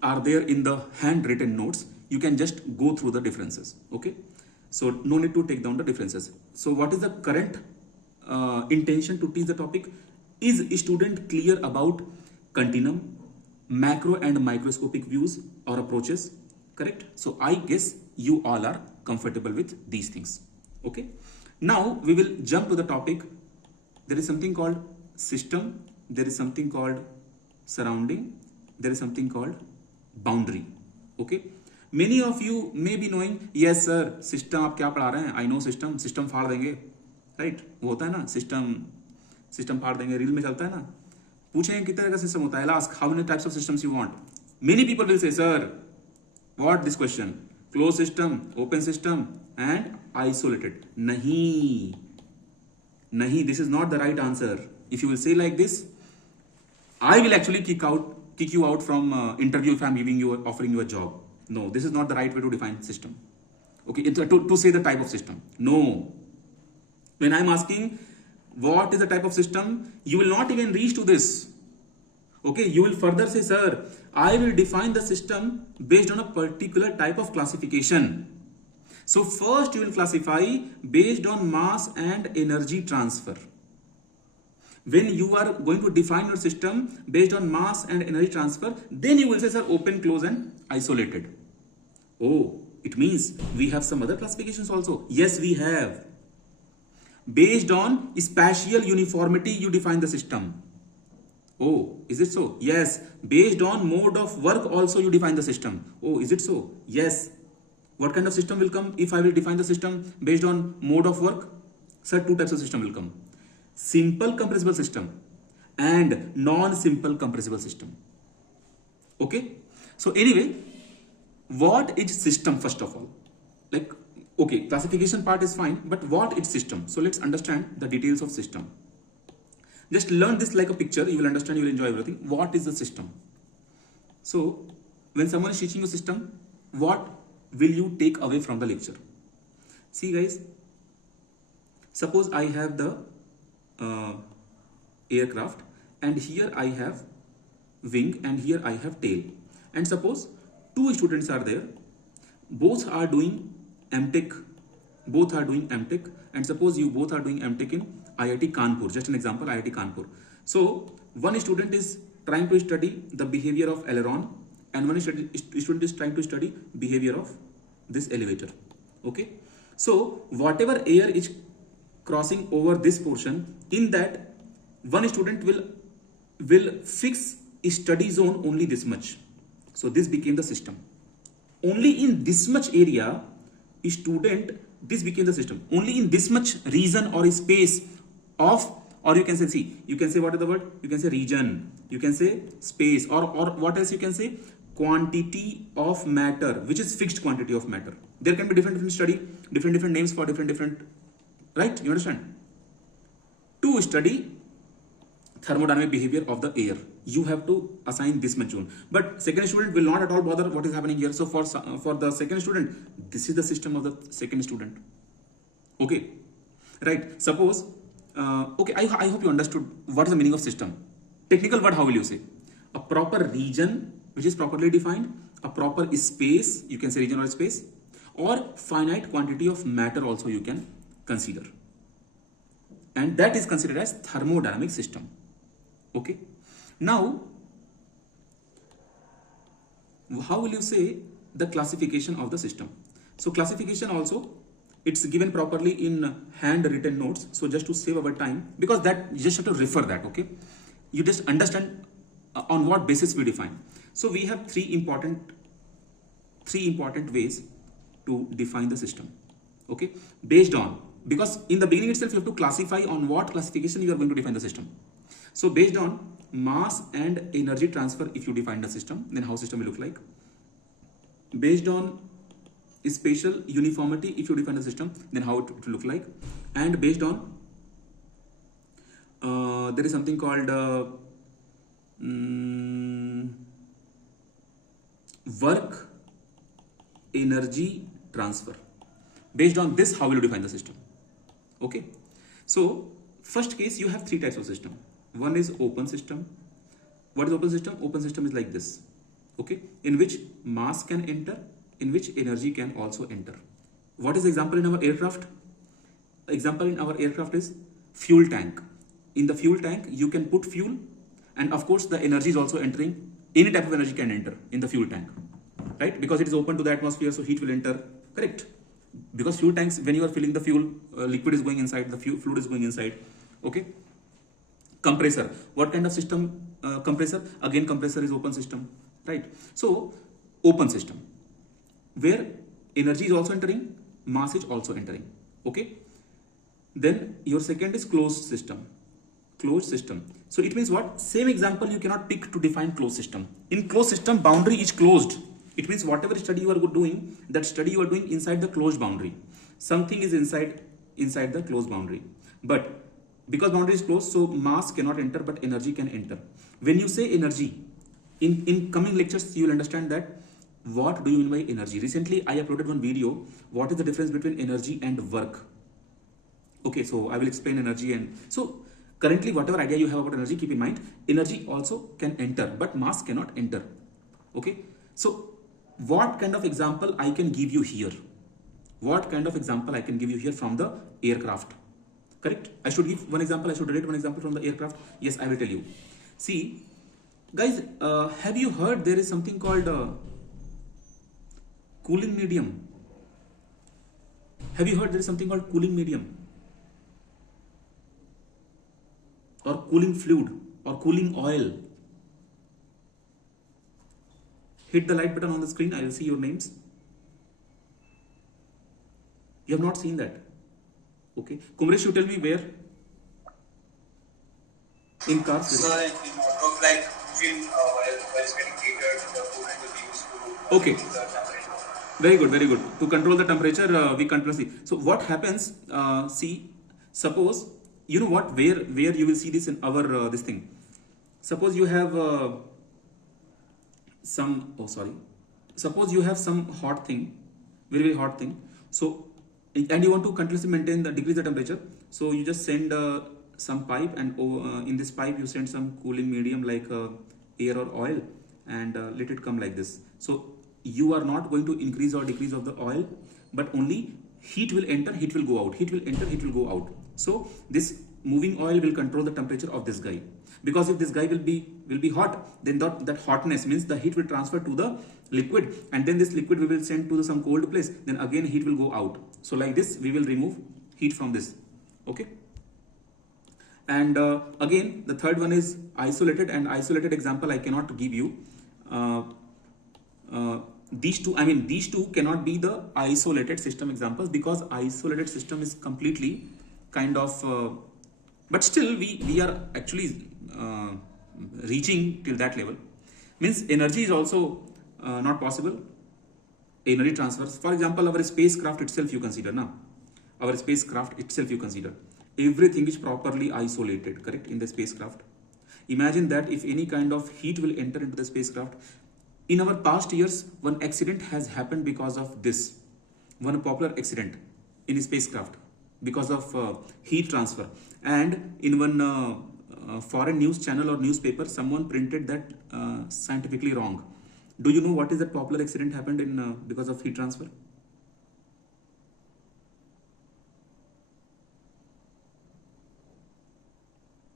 are there in the handwritten notes. You can just go through the differences, okay? So no need to take down the differences. So what is the current intention to teach the topic? Is a student clear about continuum, macro and microscopic views or approaches? Correct? So I guess you all are comfortable with these things, okay? Now we will jump to the topic. There is something called system, there is something called surrounding, there is something called boundary, okay? Many of you may be knowing, yes sir, system आप क्या पढ़ा रहे हैं? I know system, system फाड़ देंगे, right? वो होता है ना, system फाड़ देंगे, रील में चलता है ना? पूछें कितने तरह का system होता है? I'll ask how many types of systems you want. Many people will say, sir, what this question? Closed system, open system, and isolated. Nahi, this is not the right answer. If you will say like this, I will actually kick you out from interview if I'm offering you a job. No, this is not the right way to define system. Okay, to say the type of system. No. When I'm asking what is the type of system, you will not even reach to this. Okay, you will further say, sir, I will define the system based on a particular type of classification. So first you will classify based on mass and energy transfer. When you are going to define your system based on mass and energy transfer, then you will say, sir, open, close and isolated. Oh, it means we have some other classifications also. Yes, we have. Based on spatial uniformity, you define the system. Oh, is it so? Yes. Based on mode of work also you define the system. Oh, is it so? Yes. What kind of system will come if I will define the system based on mode of work? Sir, two types of system will come. Simple compressible system and non-simple compressible system. Okay. So anyway, what is system first of all? Like, okay, classification part is fine, but what is system? So let's understand the details of system. Just learn this like a picture, you will understand, you will enjoy everything. What is the system? So when someone is teaching you system, what will you take away from the lecture? See guys, suppose I have the aircraft, and here I have wing, and here I have tail, and suppose two students are there, both are doing MTech, and suppose you both are doing MTech in IIT Kanpur, just an example, IIT Kanpur. So one student is trying to study the behavior of aileron, and one student is trying to study behavior of this elevator. Okay, so whatever air is crossing over this portion, in that one student will fix a study zone only this much. So this became the system. Only in this much area, this became the system. Only in this much region or space of, or you can say, see, you can say, what is the word? You can say region, you can say space, or what else you can say? Quantity of matter, which is fixed quantity of matter. There can be different study, different names for different, right? You understand? To study thermodynamic behavior of the air, you have to assign this much zone. But second student will not at all bother what is happening here. So for the second student, this is the system of the second student. Okay, right? Suppose, okay, I hope you understood what is the meaning of system. Technical word, how will you say? A proper region which is properly defined, a proper space, you can say region or space, or finite quantity of matter also you can consider. And that is considered as thermodynamic system. Okay. Now, how will you say the classification of the system? So classification also, it's given properly in handwritten notes. So just to save our time, because that you just have to refer that. Okay, you just understand on what basis we define. So we have three important ways to define the system. Okay, based on, because in the beginning itself you have to classify on what classification you are going to define the system. So based on mass and energy transfer, if you define the system, then how system will look like. Based on spatial uniformity, if you define the system, then how it will look like. And based on there is something called work energy transfer. Based on this, how will you define the system? Okay, so first case, you have three types of system. One is open system. What is open system? Open system is like this. Okay, in which mass can enter, in which energy can also enter. What is the example in our aircraft? Example in our aircraft is fuel tank. In the fuel tank, you can put fuel, and of course the energy is also entering. Any type of energy can enter in the fuel tank, right? Because it is open to the atmosphere, so heat will enter, correct? Because fuel tanks, when you are filling the fuel, liquid is going inside, the fluid is going inside. Okay. Compressor, what kind of system? Compressor, again compressor is open system, right? So open system, where energy is also entering, mass is also entering. Okay, then your second is closed system. Closed system, so it means what? Same example you cannot pick to define closed system. In closed system, boundary is closed. It means whatever study you are doing, that study you are doing inside the closed boundary. Something is inside the closed boundary, but because boundary is closed, so mass cannot enter, but energy can enter. When you say energy, in coming lectures, you will understand that what do you mean by energy. Recently, I uploaded one video. What is the difference between energy and work? Okay, so I will explain energy. And so currently, whatever idea you have about energy, keep in mind, energy also can enter, but mass cannot enter. Okay, so what kind of example I can give you here? What kind of example I can give you here from the aircraft? Correct? I should give one example. I should relate one example from the aircraft. Yes, I will tell you. See, guys, have you heard there is something called cooling medium? Have you heard there is something called cooling medium? Or cooling fluid or cooling oil? Hit the like button on the screen. I will see your names. You have not seen that. Okay. Kumresh, you tell me where? In cars? So it looks like while it's getting heated, the coolant will be used to okay. the temperature. Very good, very good. To control the temperature, we control. See. So what happens? See, suppose you know what, where you will see this in our this thing. Suppose you have suppose you have some hot thing, very hot thing. So and you want to continuously maintain the decrease the temperature. So you just send some pipe, and in this pipe you send some cooling medium like air or oil, and let it come like this. So you are not going to increase or decrease of the oil, but only heat will enter, heat will go out, heat will enter, heat will go out. So this moving oil will control the temperature of this guy, because if this guy will be hot, then that hotness means the heat will transfer to the liquid, and then this liquid we will send to some cold place, then again heat will go out. So like this we will remove heat from this. Okay. And again the third one is isolated, and isolated example I cannot give you. These two cannot be the isolated system examples, because isolated system is completely kind of but still we are actually reaching till that level. Means energy is also not possible, energy transfers. For example, our spacecraft itself you consider now. Our spacecraft itself you consider. Everything is properly isolated, correct, in the spacecraft. Imagine that if any kind of heat will enter into the spacecraft. In our past years, one accident has happened because of this. One popular accident in a spacecraft because of heat transfer. And in one foreign news channel or newspaper, someone printed that scientifically wrong. Do you know what is that popular accident happened in because of heat transfer?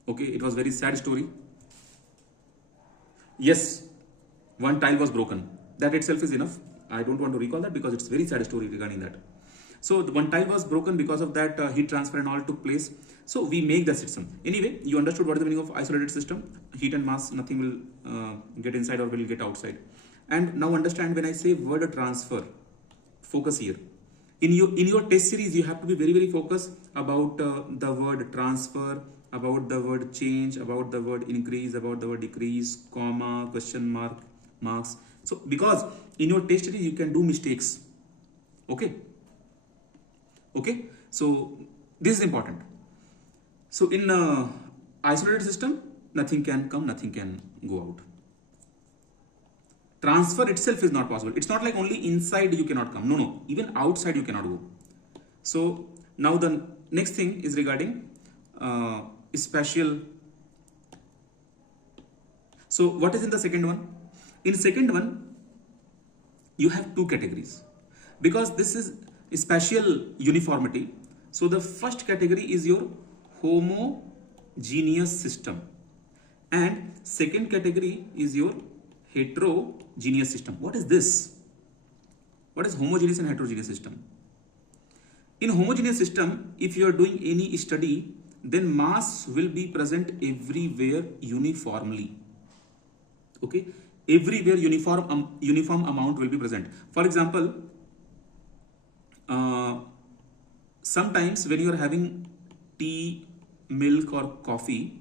Okay, it was very sad story. Yes, one tile was broken. That itself is enough. I don't want to recall that because it's very sad story regarding that. So the one tile was broken because of that heat transfer and all took place. So we make the system. Anyway, you understood what is the meaning of isolated system. Heat and mass, nothing will get inside or will get outside. And now understand when I say word transfer, focus here. In your test series, you have to be very focused about the word transfer, about the word change, about the word increase, about the word decrease, comma, question mark, marks. So because in your test series you can do mistakes. Okay. So this is important. So in isolated system, nothing can come, nothing can go out. Transfer itself is not possible. It's not like only inside you cannot come. No, even outside you cannot go. So now the next thing is regarding spatial. So what is in the second one? In second one, you have two categories, because this is spatial uniformity. So the first category is your homogeneous system, and second category is your heterogeneous system. What is this? What is homogeneous and heterogeneous system? In homogeneous system, if you are doing any study, then mass will be present everywhere uniformly. Okay, everywhere uniform amount will be present. For example, sometimes when you are having tea, milk or coffee,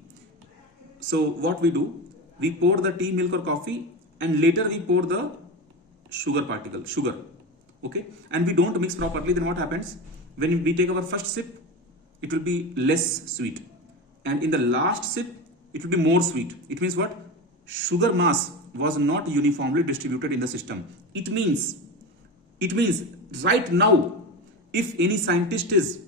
so what we do, we pour the tea, milk or coffee, and later we pour the sugar particle, sugar. Okay, and we don't mix properly. Then what happens? When we take our first sip, it will be less sweet, and in the last sip it will be more sweet. It means what? Sugar mass was not uniformly distributed in the system. It means right now, if any scientist is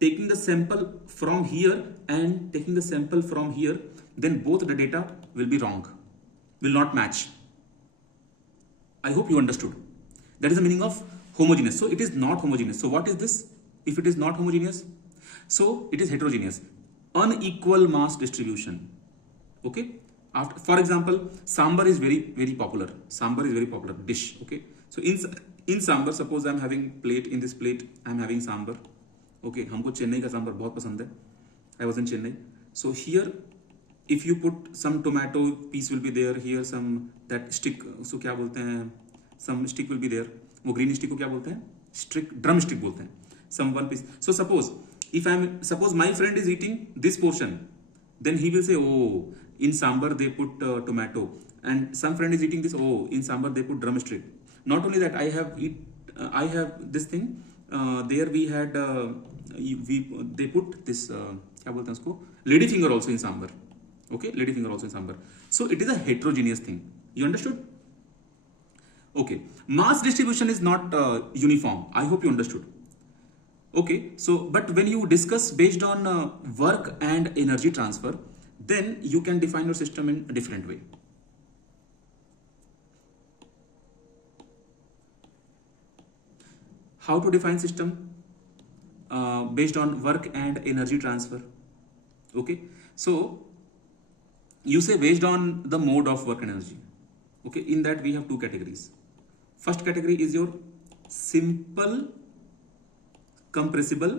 taking the sample from here and taking the sample from here, then both the data will be wrong, will not match. I hope you understood. That is the meaning of homogeneous. So it is not homogeneous. So what is this? If it is not homogeneous, so it is heterogeneous. Unequal mass distribution. Okay. After, for example, sambar is very popular. Sambar is very popular dish. Okay. So in sambar, suppose I am having plate. In this plate, I am having sambar. Okay. हमको चेन्नई का सांबर बहुत पसंद है. I was in Chennai. So here, if you put some tomato piece will be there. Here some that stick. So क्या बोलते हैं? Some stick will be there. वो green stick को क्या बोलते हैं? Stick, drum stick बोलते हैं. Some one piece. So suppose my friend is eating this portion, then he will say, oh, in sambar they put tomato, and some friend is eating this, oh, in sambar they put drumstick. Not only that, I have this thing. There we had they put this क्या बोलते हैं उसको, lady finger also in sambar. Okay, lady finger also in sambar. So it is a heterogeneous thing. You understood? Okay, mass distribution is not uniform. I hope you understood. Okay, so but when you discuss based on work and energy transfer, then you can define your system in a different way. How to define system based on work and energy transfer? Okay, so you say based on the mode of work and energy. Okay, in that we have two categories. First category is your simple compressible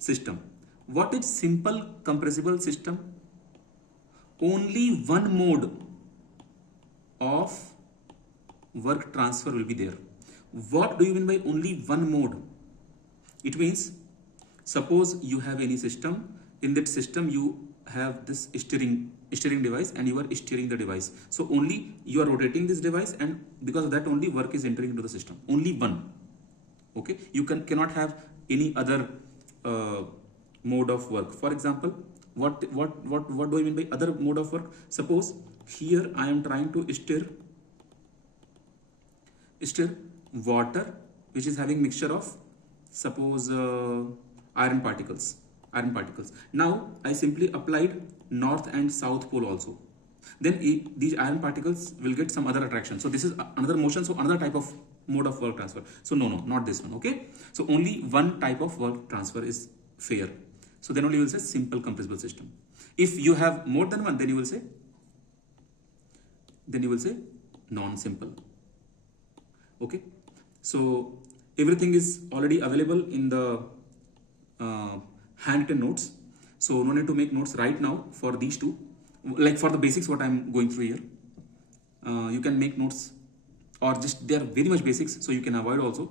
system. What is simple compressible system? Only one mode of work transfer will be there. What do you mean by only one mode? It means, suppose you have any system. In that system you have this steering device and you are steering the device. So only you are rotating this device, and because of that only work is entering into the system. Only one. Okay, you cannot have any other mode of work. For example, what do I mean by other mode of work? Suppose here I am trying to steer water which is having mixture of, suppose iron particles. Now I simply applied north and south pole also. Then these iron particles will get some other attraction. So this is another motion, so another type of mode of work transfer. So no, not this one. Okay, so only one type of work transfer is fair. So then only you will say simple compressible system. If you have more than one, then you will say non-simple. Okay, so everything is already available in the handwritten notes, so no need to make notes right now for these two. Like for the basics what I'm going through here, you can make notes, or just they are very much basics, so you can avoid also.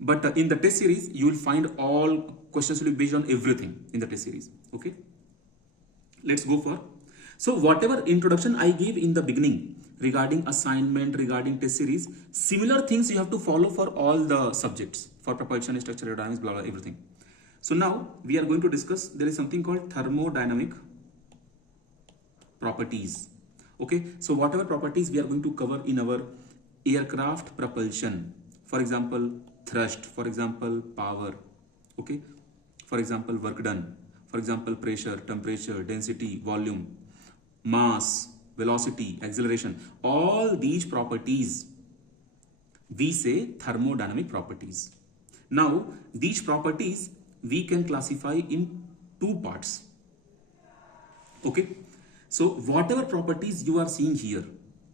But in the test series you will find all questions will be based on everything in the test series. Okay, let's go for, so whatever introduction I gave in the beginning regarding assignment, regarding test series, similar things you have to follow for all the subjects, for propulsion, structure, aerodynamics, blah blah, everything. So now we are going to discuss, there is something called thermodynamic properties. Okay, so whatever properties we are going to cover in our aircraft propulsion, for example thrust, for example power, okay, for example work done, for example pressure, temperature, density, volume, mass, velocity, acceleration, all these properties we say thermodynamic properties. Now these properties we can classify in two parts. Okay, so whatever properties you are seeing here,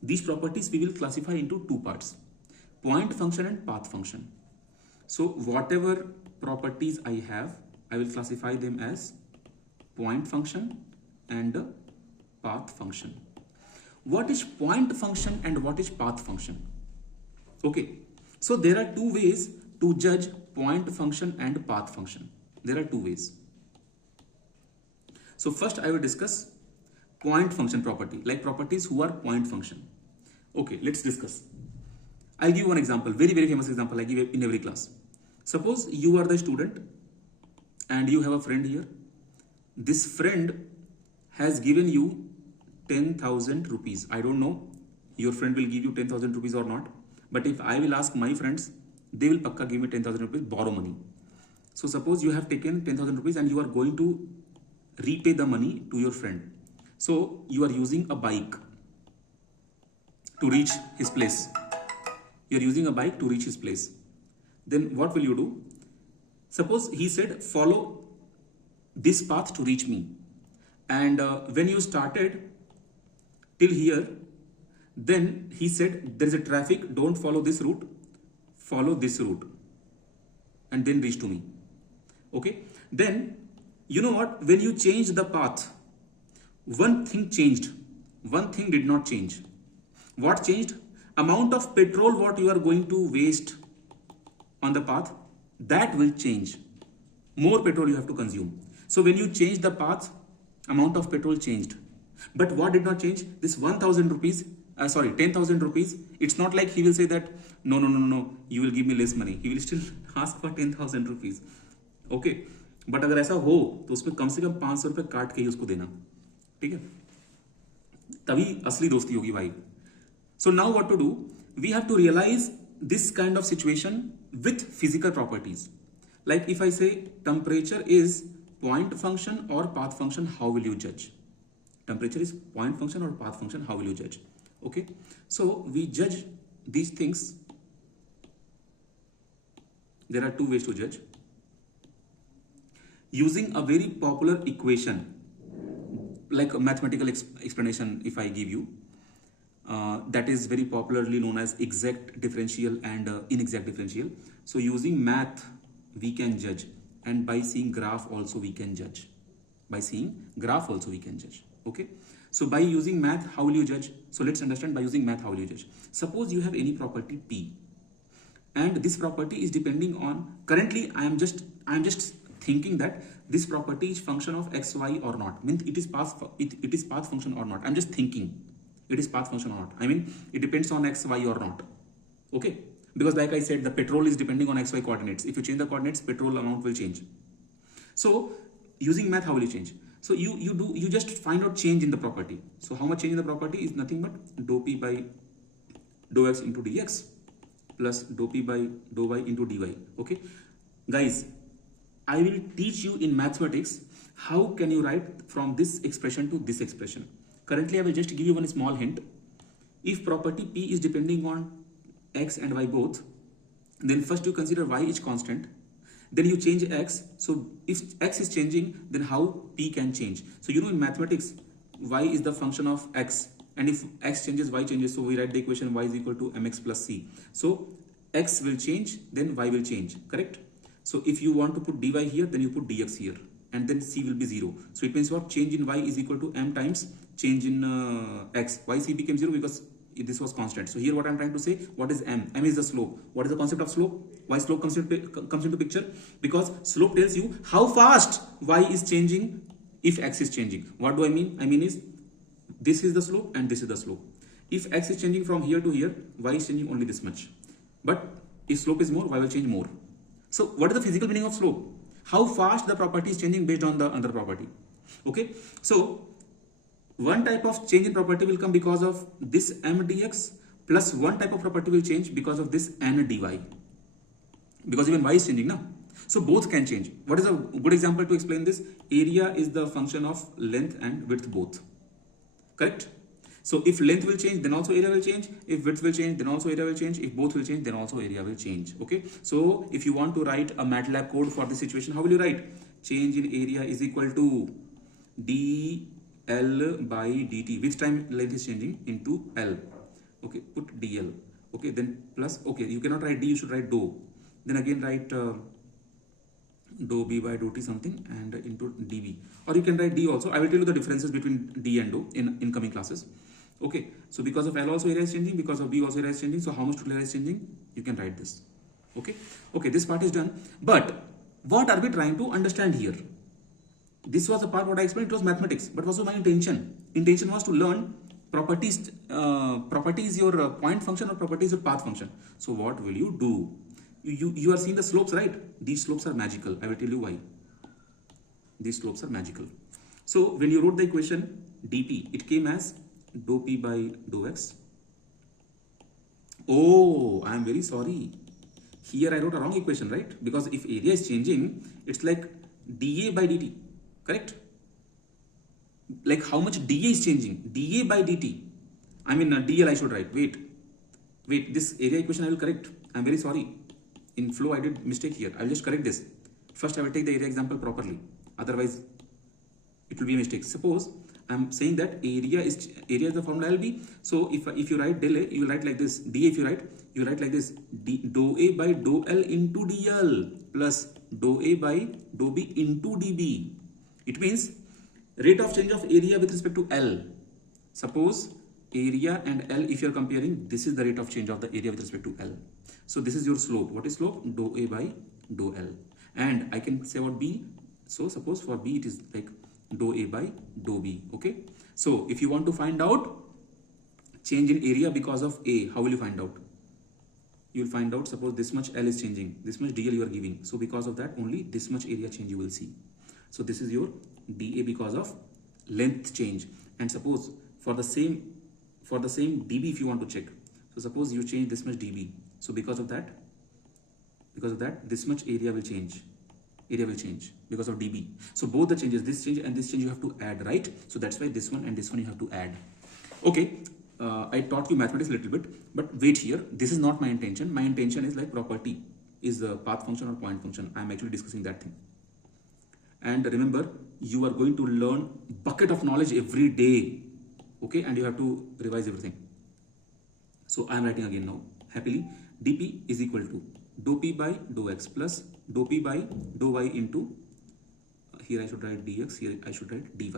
these properties we will classify into two parts: point function and path function. So whatever properties I have, I will classify them as point function and path function. What is point function and what is path function? Okay, so there are two ways to judge point function and path function. There are two ways. So first I will discuss point function property, like properties who are point function. Okay, let's discuss. I'll give one example, very famous example I give in every class. Suppose you are the student and you have a friend here. This friend has given you 10,000 rupees. I don't know your friend will give you 10,000 rupees or not, but if I will ask my friends, they will pakka give me 10,000 rupees, borrow money. So suppose you have taken 10,000 rupees and you are going to repay the money to your friend. So you are using a bike to reach his place. You are using a bike to reach his place. Then what will you do? Suppose he said follow this path to reach me, and when you started till here, then he said there is a traffic, don't follow this route, follow this route and then reach to me. Okay, then you know what, when you change the path, one thing changed, one thing did not change. What changed? Amount of petrol what you are going to waste on the path, that will change. More petrol you have to consume. So when you change the path, amount of petrol changed. But what did not change? This 1,000 rupees, 10,000 rupees. It's not like he will say that no, you will give me less money. He will still ask for 10,000 rupees. Okay, but अगर ऐसा हो तो उसमें कम से कम 500 रुपये काट के ही उसको देना, ठीक है, तभी असली दोस्ती होगी भाई. So now what to do? We have to realize this kind of situation with physical properties. Like if I say temperature is point function or path function, how will you judge? Temperature is point function or path function, how will you judge? Okay, so we judge these things. There are two ways to judge. Using a very popular equation, like a mathematical explanation if I give you, that is very popularly known as exact differential and inexact differential. So using math we can judge, and by seeing graph also we can judge. By seeing graph also we can judge. Okay, so by using math, how will you judge? So let's understand by using math how will you judge. Suppose you have any property P, and this property is depending on, currently I am just thinking that this property is function of x, y or not, means it is path function or not. I'm just thinking it is path function or not. I mean it depends on x, y or not. Okay, because like I said, the petrol is depending on x, y coordinates. If you change the coordinates, petrol amount will change. So using math, how will you change? So you just find out change in the property. So how much change in the property is nothing but dou p by dou x into dx plus dou p by dou y into dy. Okay guys, I will teach you in mathematics how can you write from this expression to this expression. Currently I will just give you one small hint. If property P is depending on x and y both, then first you consider y is constant, then you change x. So if x is changing, then how P can change? So you know in mathematics y is the function of x, and if x changes, y changes, so we write the equation y is equal to mx plus c. So x will change, then y will change, correct? So if you want to put dy here, then you put dx here, and then c will be 0. So it means what? Change in y is equal to m times change in x. Why c became 0? Because this was constant. So here what I'm trying to say, what is m? M is the slope. What is the concept of slope? Why slope comes into picture? Because slope tells you how fast y is changing if x is changing. What do I mean? I mean is this is the slope and this is the slope. If x is changing from here to here, y is changing only this much. But if slope is more, y will change more. So what is the physical meaning of slope? How fast the property is changing based on the other property. Okay, so one type of change in property will come because of this m dx, plus one type of property will change because of this n dy, because even y is changing now. So both can change. What is a good example to explain this? Area is the function of length and width both, correct? So if length will change, then also area will change. If width will change, then also area will change. If both will change, then also area will change. Okay, so if you want to write a MATLAB code for this situation, how will you write? Change in area is equal to dl by dt. Which time length is changing? Into L. Okay, put dl. Okay, then plus, okay, you cannot write d, you should write dou. Then again write dou b by dou t something and into dv. Or you can write d also. I will tell you the differences between d and dou in incoming classes. Okay, so because of L also area is changing, because of B also area is changing. So how much total area is changing? You can write this. Okay, okay, this part is done. But what are we trying to understand here? This was the part what I explained. It was mathematics, but what was my intention? Intention was to learn properties. Property is your point function or property is your path function. So what will you do? You are seeing the slopes, right? These slopes are magical. I will tell you why. These slopes are magical. So when you wrote the equation dp, it came as dou p by dou x. Oh, I am very sorry. Here I wrote a wrong equation, right? Because if area is changing, it's like dA by dt, correct? Like how much dA is changing? dA by dt. I mean dl I should write. Wait, this area equation I will correct. I am very sorry. In flow I did mistake here. I will just correct this. First I will take the area example properly. Otherwise it will be a mistake. Suppose I am saying that area is the formula LB. So if you write del A, you will write like this. dA if you write like this. Dou A by dou L into dl plus dou A by dou B into dB. It means rate of change of area with respect to L. Suppose area and L, if you are comparing, this is the rate of change of the area with respect to L. So this is your slope. What is slope? Dou A by dou L. And I can say about B. So suppose for B it is like dou A by dou B. Okay. So if you want to find out change in area because of A, how will you find out? you will find out, suppose this much L is changing, this much DL you are giving. So because of that, only this much area change you will see. So this is your dA because of length change. And suppose for the same dB, if you want to check, so suppose you change this much dB. So because of that, this much area will change. Area will change because of dB. So both the changes, this change and this change, you have to add, right? So that's why this one and this one you have to add. Okay, I taught you mathematics a little bit, but wait here. This is not my intention. My intention is like property is the path function or point function. I am actually discussing that thing. And remember, you are going to learn bucket of knowledge every day. Okay, and you have to revise everything. So I am writing again now. Happily, dP is equal to dou P by dou X plus dou P by dou Y into, here I should write dx, here I should write dy.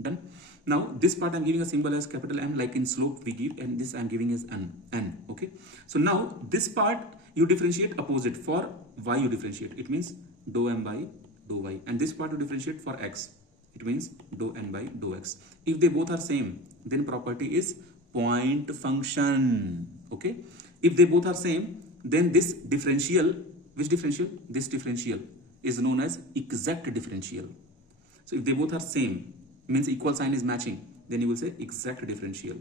Done. Now this part I am giving a symbol as capital M, like in slope we give, and this I am giving as n. Okay. So now this part you differentiate opposite. For y you differentiate. It means dou M by dou Y. And this part you differentiate for x. It means dou n by dou x. If they both are same, then property is point function. Okay. If they both are same, then this differential, which differential? This differential is known as exact differential. So if they both are same, means equal sign is matching, then you will say exact differential.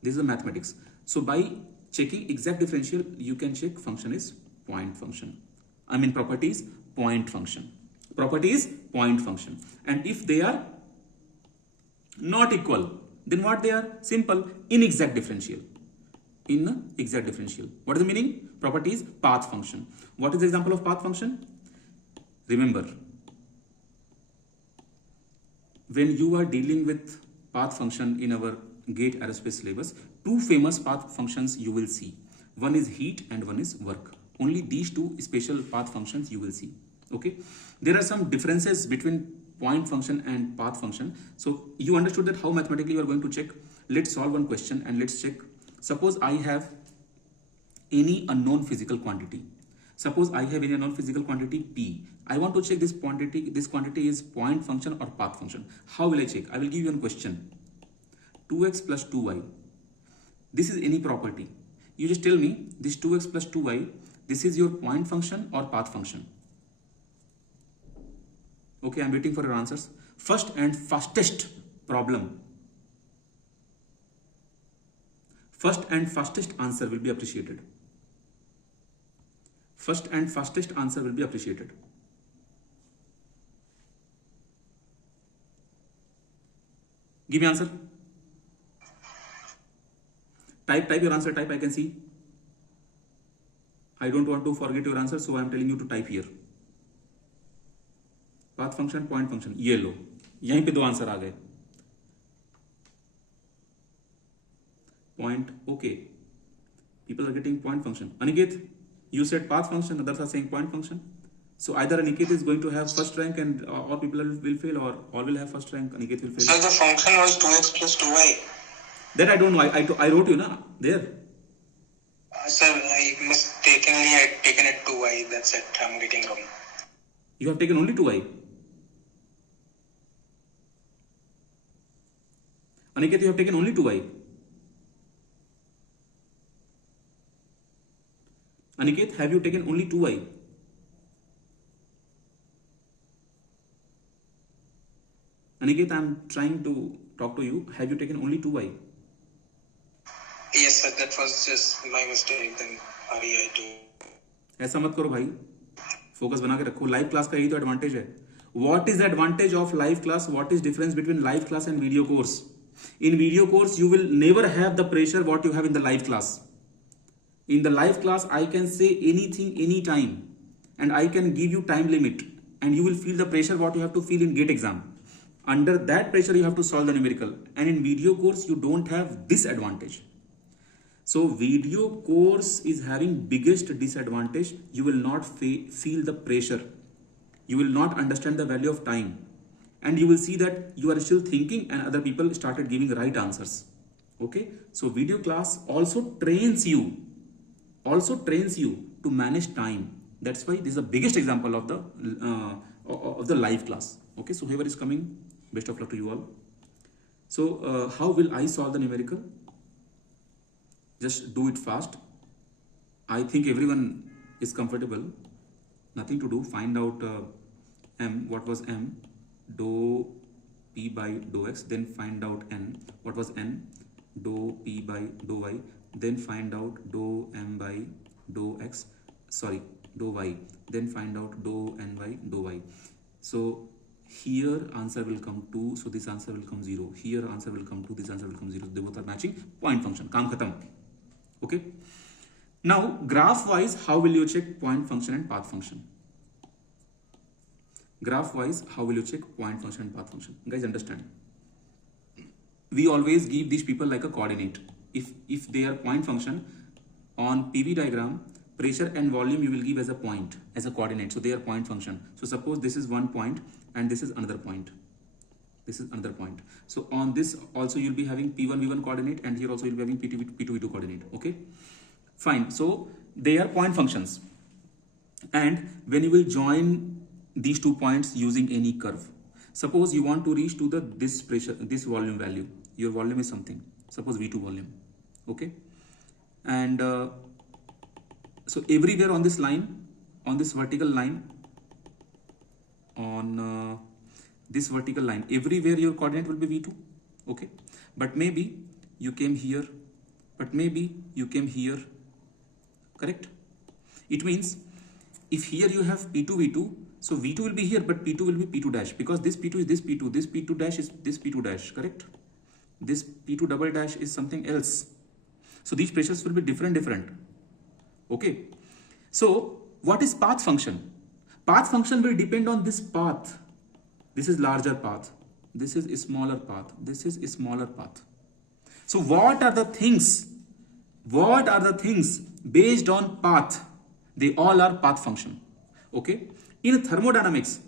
This is the mathematics. So by checking exact differential, you can check function is point function. I mean property is point function. Property is point function. And if they are not equal, then what they are? Simple, inexact differential. Inexact differential. What is the meaning? Property is path function. What is the example of path function? Remember, when you are dealing with path function in our GATE aerospace syllabus, two famous path functions you will see. One is heat and one is work. Only these two special path functions you will see. Okay. There are some differences between point function and path function. So you understood that how mathematically you are going to check. Let's solve one question and let's check. Suppose I have any unknown physical quantity. Suppose I have any unknown physical quantity P. I want to check this quantity. This quantity is point function or path function. How will I check? I will give you a question. 2x plus 2y. This is any property. You just tell me this 2x plus 2y. This is your point function or path function. Okay, I am waiting for your answers. First and fastest problem. First and fastest answer will be appreciated. First and fastest answer will be appreciated. Give me answer. Type your answer, type, I can see. I don't want to forget your answer, so I am telling you to type here. Path function, point function, ये लो. यहीं पे दो answer आ गए. Point, okay. People are getting point function. Aniket, you said path function, others are saying point function. So either Aniket is going to have first rank and all people will fail, or all will have first rank, Aniket will fail. So the function was 2x plus 2y. That I don't know. I wrote you na there. Sir, I mistakenly had taken it 2y. That's it. I'm getting wrong. You have taken only 2y. Aniket, you have taken only 2y. Aniket, have you taken only 2y? Aniket, I am trying to talk to you. Have you taken only 2y? Yes, sir. That was just my mistake. Then I do. ऐसा मत करो भाई. Focus बना के रखो. Live class का यही तो एडवांटेज है. What is the advantage of live class? What is difference between live class and video course? In video course, you will never have the pressure what you have in the live class. In the live class, I can say anything, anytime, and I can give you time limit, and you will feel the pressure what you have to feel in GATE exam. Under that pressure, you have to solve the numerical. And in video course, you don't have this advantage. So video course is having biggest disadvantage. You will not feel the pressure. You will not understand the value of time. And you will see that you are still thinking and other people started giving right answers. Okay. So video class also trains you to manage time. That's why this is the biggest example of the live class. Okay. So whoever is coming, best of luck to you all. So how will I solve the numerical? Just do it fast. I think everyone is comfortable. Nothing to do. Find out m. What was m? Dou p by dou x. Then find out n. What was n? Dou p by dou y. Then find out dou m by dou x. Sorry, dou y. Then find out dou n by dou y. So here answer will come 2. So this answer will come 0. Here answer will come 2. This answer will come 0. They both are matching. Point function. Kaam khatam. Okay. Now, graph wise, how will you check point function and path function? Graph wise, how will you check point function and path function? Guys, understand. We always give these people like a coordinate. If they are point function, on PV diagram, pressure and volume you will give as a point, as a coordinate. So they are point function. So suppose this is one point and this is another point. This is another point. So on this also you'll be having P1, V1 coordinate, and here also you'll be having P2, V2 coordinate. Okay. Fine. So they are point functions. And when you will join these 2 points using any curve, suppose you want to reach to this pressure, this volume value. Your volume is something. Suppose V2 volume. Okay. And so everywhere on this line, on this vertical line, on this vertical line, everywhere your coordinate will be V2. Okay. But maybe you came here, but maybe you came here. Correct? It means if here you have P2, V2, so V2 will be here, but P2 will be P2 dash, because this P2 is this P2, this P2 dash is this P2 dash, correct? This P2 double dash is something else. So these pressures will be different. Okay. So what is path function? Path function will depend on this path. This is larger path. This is a smaller path. This is a smaller path. So what are the things? What are the things based on path? They all are path function. Okay. In thermodynamics,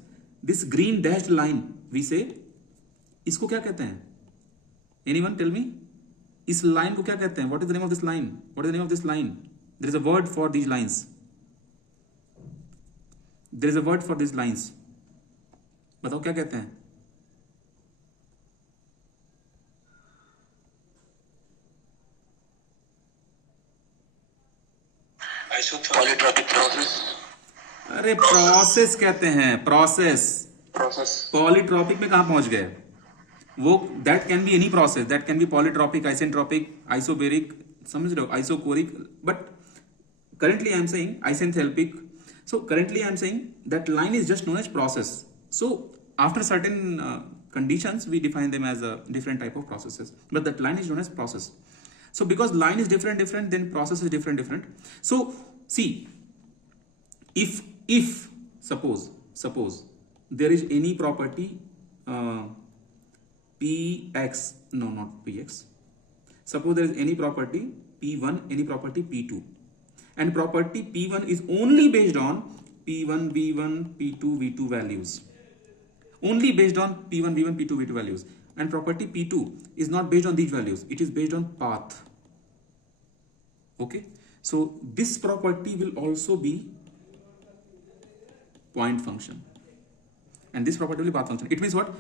this green dashed line, we say, इसको क्या कहते हैं? Anyone tell me? इस line को क्या कहते हैं? What is the name of this line? What is the name of this line? There is a word for these lines. There is a word for these lines. बताओ क्या कहते हैं? Polytropic process. अरे process कहते हैं, process. Polytropic में कहां पहुंच गए? वो that can be any process, that can be polytropic, isentropic, isobaric, समझ रहे हो, isochoric, but currently I am saying isenthalpic. So currently I am saying that line is just known as process. So after certain conditions we define them as a different type of processes, but that line is known as process. So because line is different, then process is different. So see, if suppose there is any property px, no, not px, suppose there is any property p1, any property p2, and property p1 is only based on p1, v1, p2, v2 values, only based on p1, v1, p2, v2 values, and property p2 is not based on these values, it is based on path. Okay, so this property will also be point function, and this property will be path function. It means what?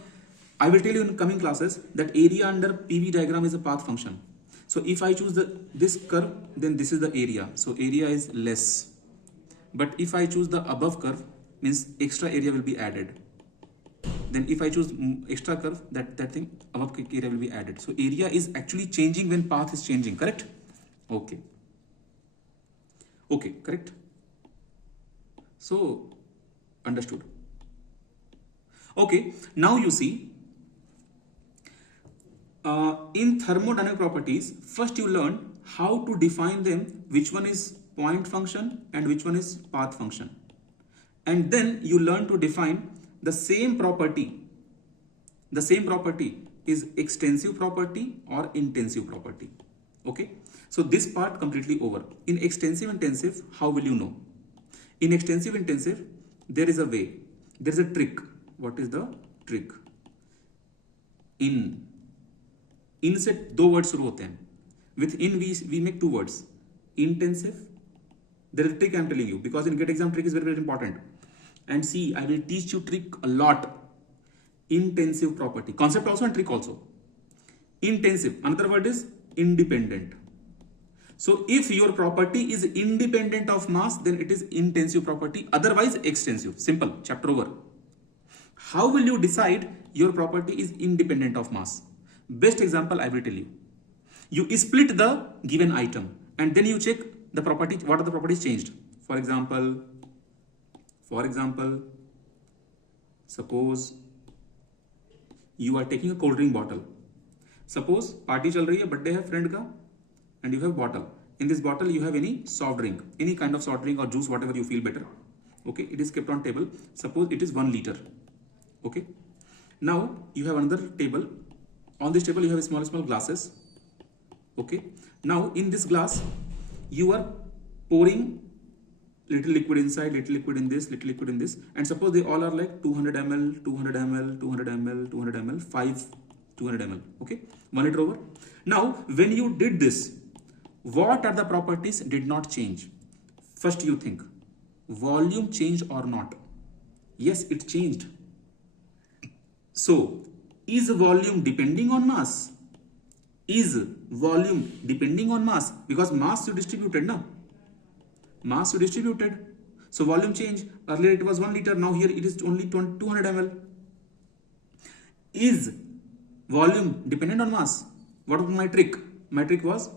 I will tell you in coming classes that area under PV diagram is a path function. So if I choose this curve, then this is the area. So area is less. But if I choose the above curve, means extra area will be added. Then if I choose extra curve, that thing above area will be added. So area is actually changing when path is changing. Correct? Okay. Okay, correct. So understood. Okay, now you see. In thermodynamic properties, first you learn how to define them, which one is point function and which one is path function, and then you learn to define the same property. The same property is extensive property or intensive property. Okay, so this part completely over. In extensive intensive, how will you know? In extensive intensive, there is a way, there is a trick. What is the trick? इन से 2 word शुरू होते हैं. With in we make 2 words. Intensive. There is a trick I am telling you, because in GATE exam trick is very important. And see, I will teach you trick a lot. Intensive property. Concept also and trick also. Intensive. Another word is independent. So if your property is independent of mass, then it is intensive property, otherwise extensive. Simple, chapter over. How will you decide your property is independent of mass? Best example I will tell you. You split the given item and then you check the property, what are the properties changed. For example, suppose you are taking a cold drink bottle. Suppose party चल रही है, birthday है friend का, and you have bottle. In this bottle you have any soft drink, any kind of soft drink or juice, whatever you feel better. Okay, it is kept on table. Suppose it is 1 liter. Okay, now you have another table. On this table you have small glasses. Okay, now in this glass you are pouring little liquid inside, little liquid in this, little liquid in this, and suppose they all are like 200 ml, 200 ml, 200 ml, 200 ml, 200 ml. Okay, 1 liter over. Now when you did this, what are the properties did not change? First you think, volume changed or not? Yes, it changed. So is volume depending on mass? Is volume depending on mass? Because mass you distributed now. Mass you distributed. So volume change. Earlier it was 1 liter. Now here it is only 200 ml. Is volume dependent on mass? What was my trick? My trick was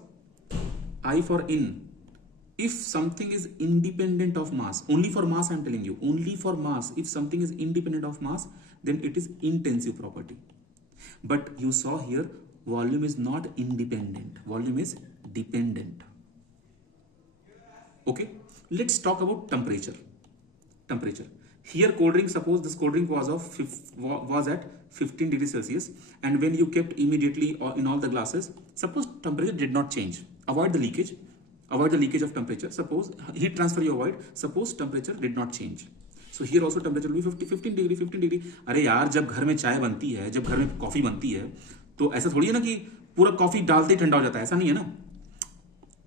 I for in. If something is independent of mass, only for mass I am telling you, only for mass, if something is independent of mass, then it is intensive property. But you saw here, volume is not independent, volume is dependent. Okay, let's talk about temperature. Temperature. Here cold drink, suppose this cold drink was at 15 degrees Celsius, and when you kept immediately in all the glasses, suppose temperature did not change. Avoid the leakage. Avoid the leakage of temperature. Suppose heat transfer you avoid. Suppose temperature did not change. So here also temperature will be 15 degree. अरे यार, जब घर में चाय बनती है, जब घर में कॉफी बनती है, तो ऐसा थोड़ी है ना कि पूरा कॉफी डालते ही ठंडा हो जाता है. ऐसा नहीं है ना.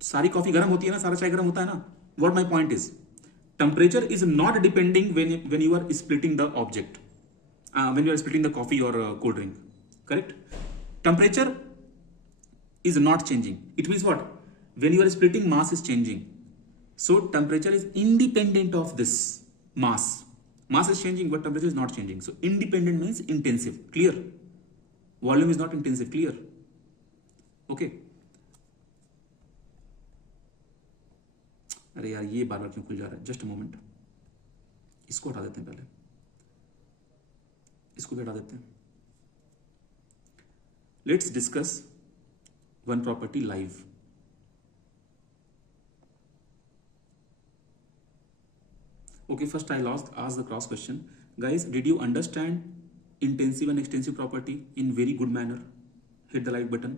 सारी कॉफी गर्म होती है ना, सारा चाय गर्म होता है ना. What my point is, temperature is not depending when you are splitting the object, when you are splitting the coffee or cold drink. Correct? Temperature is not changing. It means what? When you are splitting, mass is changing. So temperature is independent of this mass. Mass is changing, but temperature is not changing. So independent means intensive. Clear? Volume is not intensive. Clear? Okay. अरे यार, ये बार बार क्यों खुल जा रहा है? Just a moment. इसको हटा देते हैं पहले. इसको भी हटा देते हैं. Let's discuss one property live. Okay, first I'll ask the cross question. Guys, did you understand intensive and extensive property in very good manner? Hit the like button.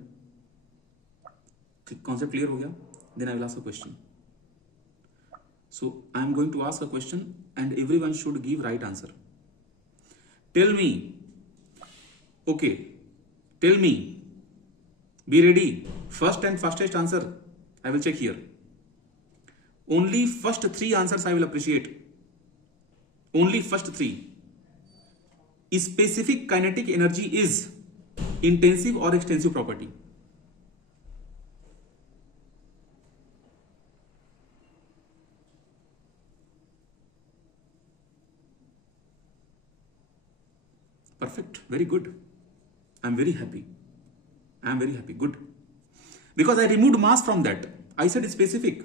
Concept clear हो गया? Then I will ask a question. So I am going to ask a question and everyone should give right answer. Tell me. Okay. Tell me. Be ready. First and fastest answer I will check here. Only first 3 answers I will appreciate. Only first 3. Specific kinetic energy is intensive or extensive property? Perfect. Very good. I'm very happy. Good. Because I removed mass from that. I said specific.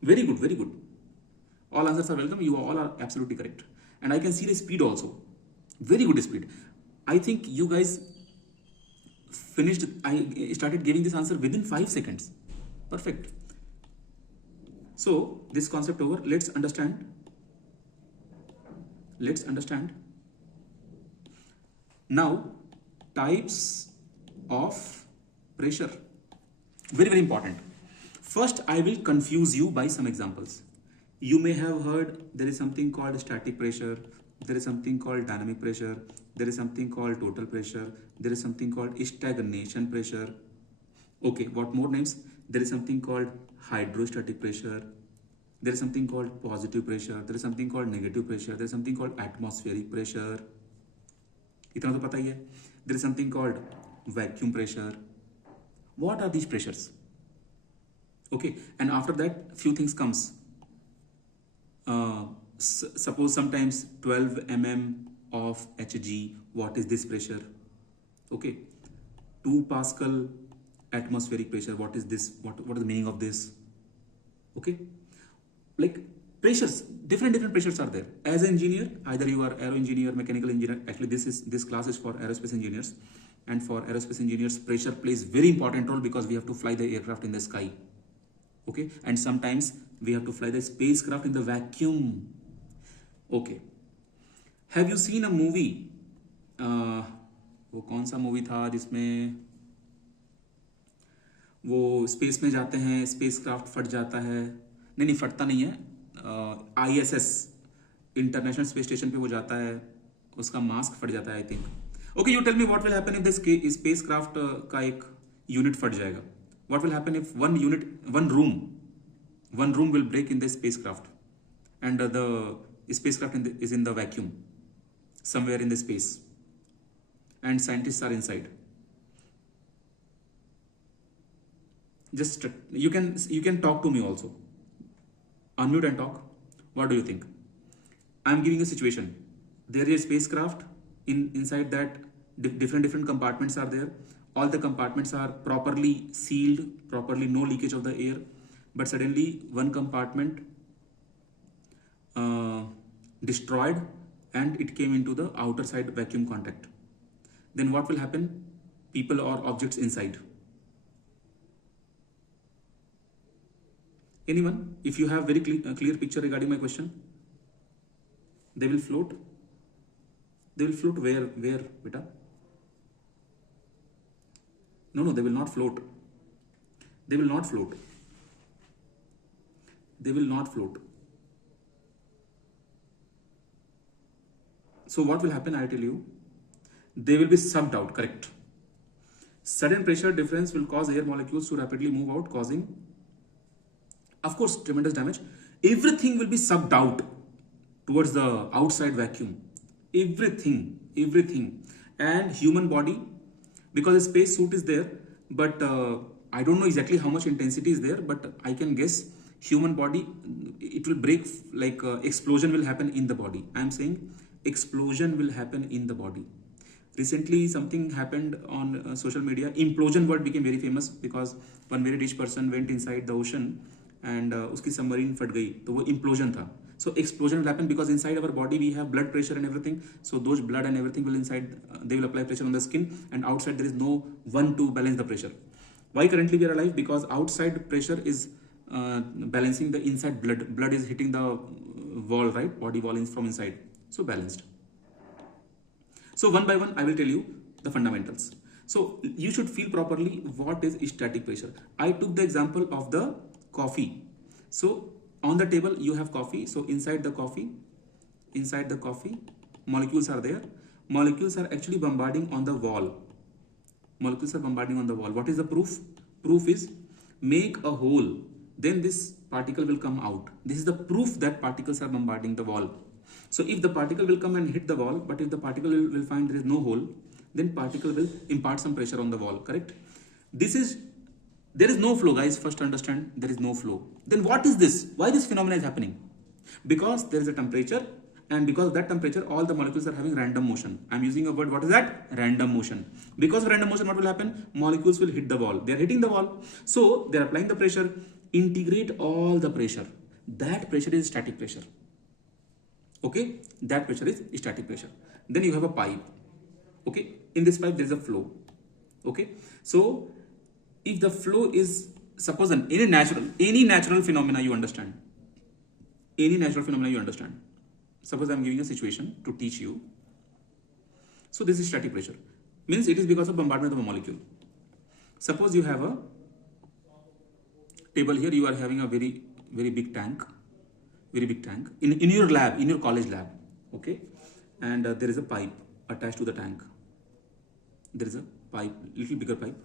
Very good. All answers are welcome. You all are absolutely correct. And I can see the speed also. Very good speed. I think you guys finished. I started giving this answer within 5 seconds. Perfect. So this concept over. Let's understand. Now types of pressure. Very important. First I will confuse you by some examples. You may have heard there is something called static pressure, there is something called dynamic pressure, there is something called total pressure, there is something called stagnation pressure. Okay, what more names? There is something called hydrostatic pressure, there is something called positive pressure, there is something called negative pressure, there is something called atmospheric pressure. इतना तो पता ही है. There is something called vacuum pressure. What are these pressures? Okay, and after that few things comes. Suppose sometimes 12 mm of Hg, what is this pressure? Okay, 2 Pascal atmospheric pressure, what is this? What is the meaning of this? Okay, like pressures, different pressures are there. As an engineer, either you are aero engineer, mechanical engineer. Actually, this class is for aerospace engineers, and for aerospace engineers, pressure plays very important role because we have to fly the aircraft in the sky. Okay, and sometimes we have to fly the spacecraft in the vacuum. Okay, have you seen a movie? वो कौन सा movie था जिसमें वो space में जाते हैं, spacecraft फट जाता है? नहीं फटता नहीं है, ISS इंटरनेशनल स्पेस स्टेशन पे वो जाता है, उसका मास्क फट जाता है I think. Okay, you tell me what will happen if this spacecraft का एक यूनिट फट जाएगा. What will happen if one room will break in the spacecraft and the spacecraft is in the vacuum somewhere in the space and scientists are inside. Just you can talk to me also, unmute and talk. What do you think? I am giving a situation. There is a spacecraft, inside that different compartments are there. All the compartments are properly sealed, properly, no leakage of the air. But suddenly one compartment destroyed and it came into the outer side vacuum contact. Then what will happen? People or objects inside. Anyone? If you have very clear picture regarding my question, they will float. They will float where, beta? No, they will not float. They will not float. They will not float. So what will happen? I tell you, they will be sucked out. Correct. Sudden pressure difference will cause air molecules to rapidly move out, causing, of course, tremendous damage. Everything will be sucked out towards the outside vacuum. Everything. And human body, because the space suit is there, but I don't know exactly how much intensity is there, but I can guess human body, it will break, like explosion will happen in the body. I am saying explosion will happen in the body. Recently something happened on social media. Implosion word became very famous because one very rich person went inside the ocean and uski submarine फट गई, तो वो implosion था. So explosion will happen because inside our body we have blood pressure and everything. So those blood and everything will inside, they will apply pressure on the skin, and outside there is no one to balance the pressure. Why currently we are alive? Because outside pressure is balancing the inside blood. Blood is hitting the wall, right? Body wall is from inside. So balanced. So one by one I will tell you the fundamentals. So you should feel properly what is static pressure. I took the example of the coffee. So on the table you have coffee. So inside the coffee, molecules are there. Molecules are actually bombarding on the wall. Molecules are bombarding on the wall. What is the proof? Proof is make a hole, then this particle will come out. This is the proof that particles are bombarding the wall. So if the particle will come and hit the wall, but if the particle will find there is no hole, then particle will impart some pressure on the wall, correct? There is no flow, guys. First understand, there is no flow. Then what is this? Why this phenomenon is happening? Because there is a temperature, and because of that temperature, all the molecules are having random motion. I'm using a word, what is that? Random motion. Because of random motion, what will happen? Molecules will hit the wall. They are hitting the wall. So they are applying the pressure. Integrate all the pressure. That pressure is static pressure. Okay, that pressure is static pressure. Then you have a pipe. Okay, in this pipe there is a flow. Okay, so if the flow is, suppose any natural phenomena you understand. Any natural phenomena you understand. Suppose I am giving a situation to teach you. So this is static pressure. Means it is because of bombardment of a molecule. Suppose you have a table here. You are having a very big tank. Very big tank. In your lab, in your college lab. Okay. And there is a pipe attached to the tank. There is a pipe, little bigger pipe.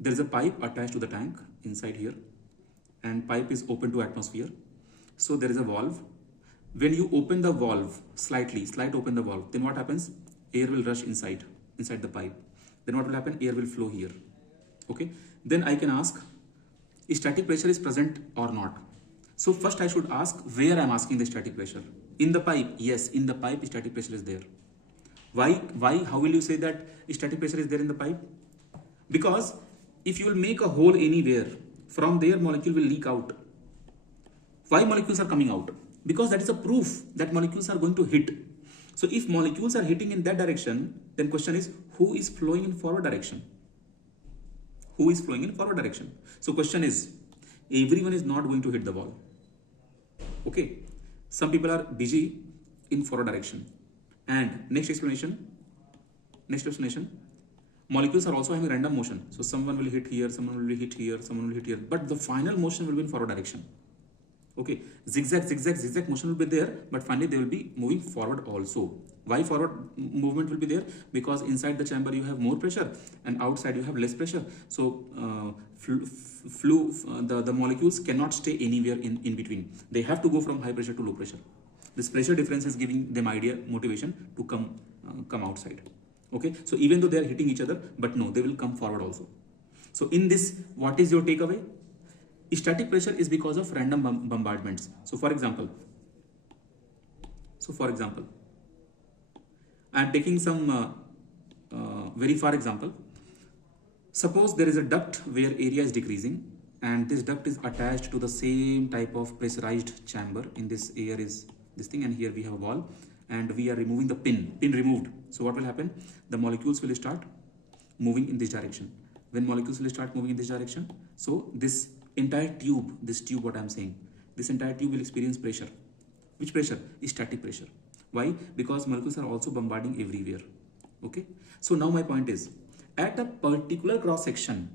There is a pipe attached to the tank inside here. And pipe is open to atmosphere. So there is a valve. When you open the valve slide open the valve, then what happens? Air will rush inside the pipe. Then what will happen? Air will flow here. Okay. Then I can ask, static pressure is present or not. So first I should ask where I am asking the static pressure. In the pipe, yes, in the pipe static pressure is there. Why? How will you say that static pressure is there in the pipe? Because if you will make a hole anywhere, from there molecule will leak out. Why molecules are coming out? Because that is a proof that molecules are going to hit. So if molecules are hitting in that direction, then question is, who is flowing in forward direction? Who is flowing in forward direction? So question is, everyone is not going to hit the wall. Okay, some people are busy in forward direction. And next explanation, molecules are also having random motion. So someone will hit here, someone will hit here, someone will hit here, but the final motion will be in forward direction. Okay, zigzag motion will be there, but finally they will be moving forward also. Why forward movement will be there? Because inside the chamber you have more pressure and outside you have less pressure. So the molecules cannot stay anywhere in between. They have to go from high pressure to low pressure. This pressure difference is giving them motivation to come outside. Okay, so even though they are hitting each other, but no, they will come forward also. So in this, what is your takeaway? Static pressure is because of random bombardments. So for example, I am taking some very far example. Suppose there is a duct where area is decreasing, and this duct is attached to the same type of pressurized chamber. In this air is this thing, and here we have a wall, and we are removing the pin removed. So what will happen? The molecules will start moving in this direction. When molecules will start moving in this direction, so this entire tube, what I am saying, this entire tube will experience pressure. Which pressure? Static pressure. Why? Because molecules are also bombarding everywhere. Okay, so now my point is, at a particular cross section,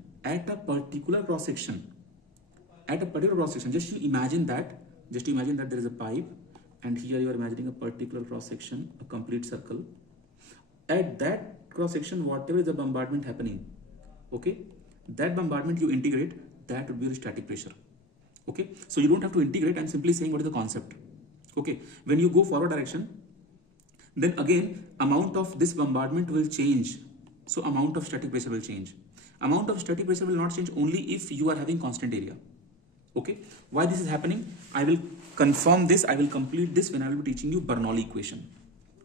just you imagine that there is a pipe, and here you are imagining a particular cross section, a complete circle. At that cross section, whatever is the bombardment happening, okay, that bombardment you integrate, that would be your static pressure. Okay, so you don't have to integrate. I'm simply saying what is the concept. Okay, when you go forward direction, then again amount of this bombardment will change. So amount of static pressure will change. Amount of static pressure will not change only if you are having constant area. Okay, why this is happening? I will confirm this, I will complete this when I will be teaching you Bernoulli equation.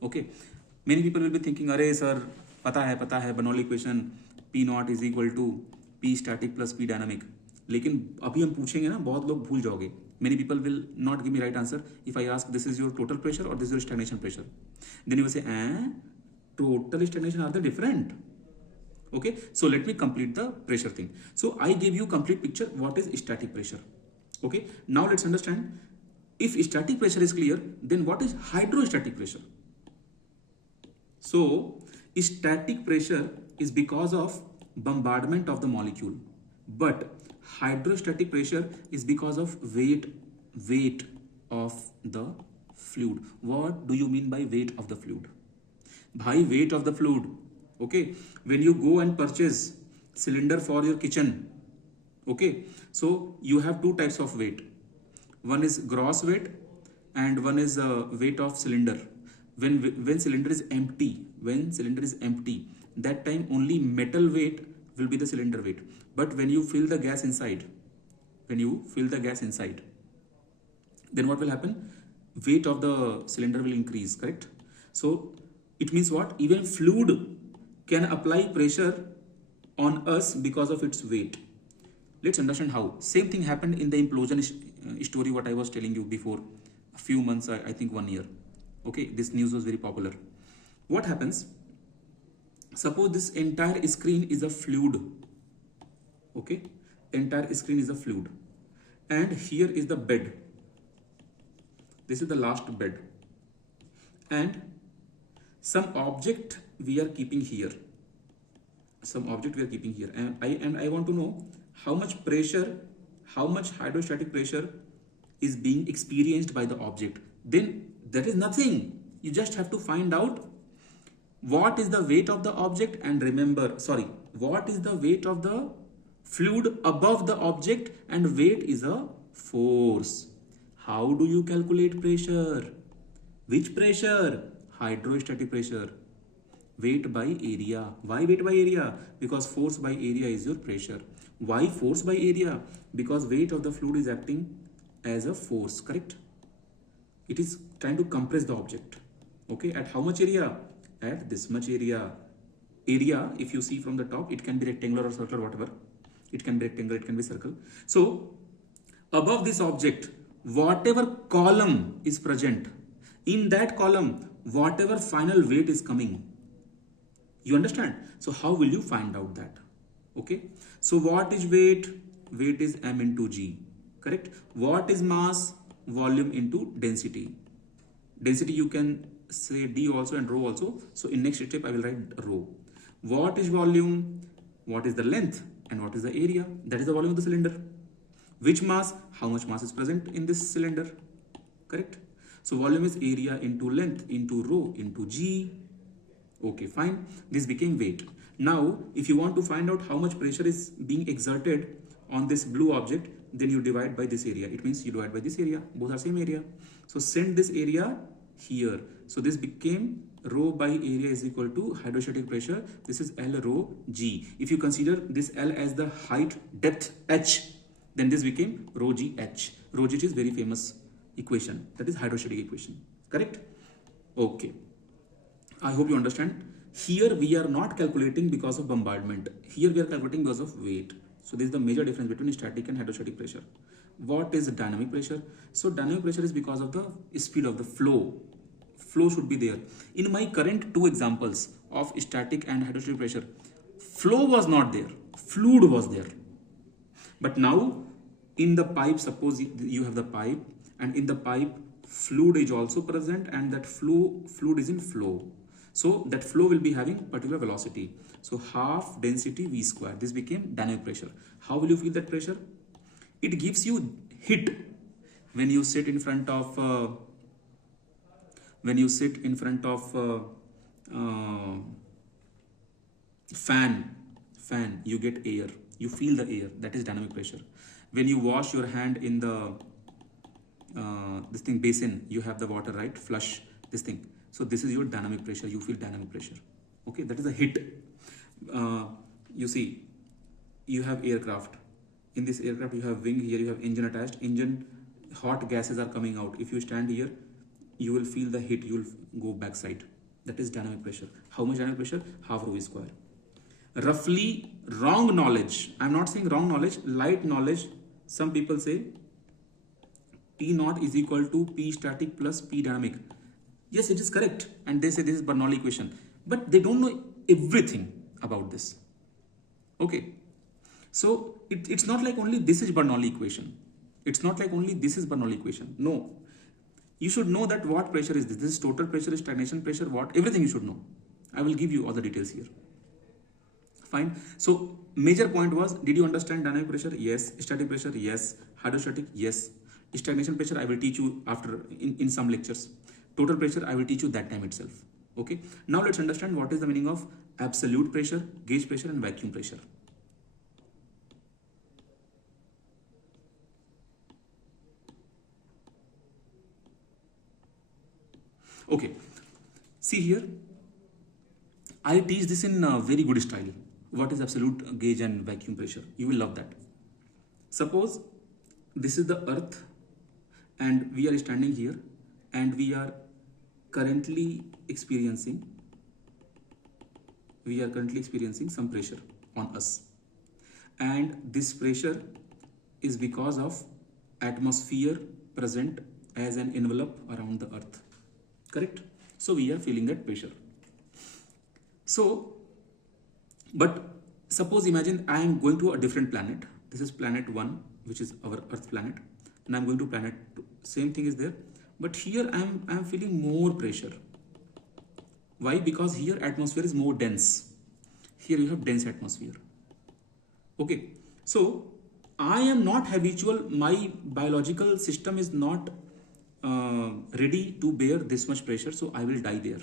Okay, many people will be thinking, अरे sir, पता है Bernoulli equation, P naught is equal to P static plus P dynamic. लेकिन अभी हम पूछेंगे ना, बहुत लोग भूल जाओगे. Many people will not give me right answer if I ask this is your total pressure or this is your stagnation pressure. Then you will say, total stagnation are they different? Okay, so let me complete the pressure thing. So I gave you complete picture what is static pressure. Okay, now let's understand, if static pressure is clear, then what is hydrostatic pressure? So static pressure is because of bombardment of the molecule, but hydrostatic pressure is because of weight of the fluid. What do you mean by weight of the fluid? By weight of the fluid. Okay, when you go and purchase cylinder for your kitchen, okay, so you have two types of weight. One is gross weight and one is weight of cylinder. When cylinder is empty, that time only metal weight will be the cylinder weight. But when you fill the gas inside, then what will happen? Weight of the cylinder will increase, correct? So it means what? Even fluid can apply pressure on us because of its weight. Let's understand how. Same thing happened in the implosion story what I was telling you before a few months, I think 1 year. Okay, this news was very popular. What happens? Suppose this entire screen is a fluid. Okay, entire screen is a fluid, and here is the bed. This is the last bed, and some object we are keeping here. And I want to know how much pressure, how much hydrostatic pressure is being experienced by the object. Then that is nothing. You just have to find out what is the weight of the object, and remember, what is the weight of the fluid above the object, and weight is a force. How do you calculate pressure? Which pressure? Hydrostatic pressure. Weight by area. Why weight by area? Because force by area is your pressure. Why force by area? Because weight of the fluid is acting as a force, correct? It is trying to compress the object. Okay, at how much area? At this much area. Area, if you see from the top, it can be rectangular or circular, whatever. It can be rectangular, it can be circle. So, above this object, whatever column is present, in that column, whatever final weight is coming. You understand? So, how will you find out that? Okay. So, what is weight? Weight is m into g. Correct? What is mass? Volume into density. Density you can say d also and rho also. So, in next step I will write rho. What is volume? What is the length? And what is the area? That is the volume of the cylinder. Which mass? How much mass is present in this cylinder? Correct? So, volume is area into length into rho into g. Okay, fine. This became weight. Now, if you want to find out how much pressure is being exerted on this blue object, then you divide by this area. It means you divide by this area. Both are same area. So, send this area here. So, this became rho by area is equal to hydrostatic pressure. This is L rho G. If you consider this L as the height depth H, then this became rho G H. Rho G is very famous equation. That is hydrostatic equation. Correct? Okay. I hope you understand. Here we are not calculating because of bombardment. Here we are calculating because of weight. So this is the major difference between static and hydrostatic pressure. What is dynamic pressure? So dynamic pressure is because of the speed of the flow. Flow should be there. In my current two examples of static and hydrostatic pressure, flow was not there. Fluid was there. But now in the pipe, suppose you have the pipe, and in the pipe fluid is also present, and that fluid is in flow. So that flow will be having particular velocity. So half density V square. This became dynamic pressure. How will you feel that pressure? It gives you hit when you sit in front of fan, you get air. You feel the air. That is dynamic pressure. When you wash your hand in the basin, you have the water, right? Flush this thing. So this is your dynamic pressure. You feel dynamic pressure. Okay, that is a hit. You see, you have aircraft. In this aircraft, you have wing. Here you have engine attached. Engine, hot gases are coming out. If you stand here, you will feel the hit. You will go backside. That is dynamic pressure. How much dynamic pressure? Half rho square. Roughly, wrong knowledge. I am not saying wrong knowledge. Light knowledge. Some people say P naught is equal to P static plus P dynamic. Yes, it is correct. And they say this is Bernoulli equation. But they don't know everything about this. Okay. So, it's not like only this is Bernoulli equation. It's not like only this is Bernoulli equation. No. You should know that what pressure is this. This is total pressure, stagnation pressure, what? Everything you should know. I will give you all the details here. Fine. So, major point was, did you understand dynamic pressure? Yes. Static pressure? Yes. Hydrostatic? Yes. Stagnation pressure, I will teach you after in some lectures. Total pressure, I will teach you that time itself. Okay. Now, let's understand what is the meaning of absolute pressure, gauge pressure and vacuum pressure. Okay. See here. I teach this in a very good style. What is absolute gauge and vacuum pressure? You will love that. Suppose this is the earth and we are standing here and we are currently experiencing some pressure on us. And this pressure is because of atmosphere present as an envelope around the earth. Correct? So we are feeling that pressure. So, but suppose imagine I am going to a different planet. This is planet 1, which is our Earth planet. And I am going to planet 2. Same thing is there. But here I am feeling more pressure. Why? Because here atmosphere is more dense. Here you have dense atmosphere. Okay. So, I am not habitual. My biological system is not ready to bear this much pressure. So, I will die there.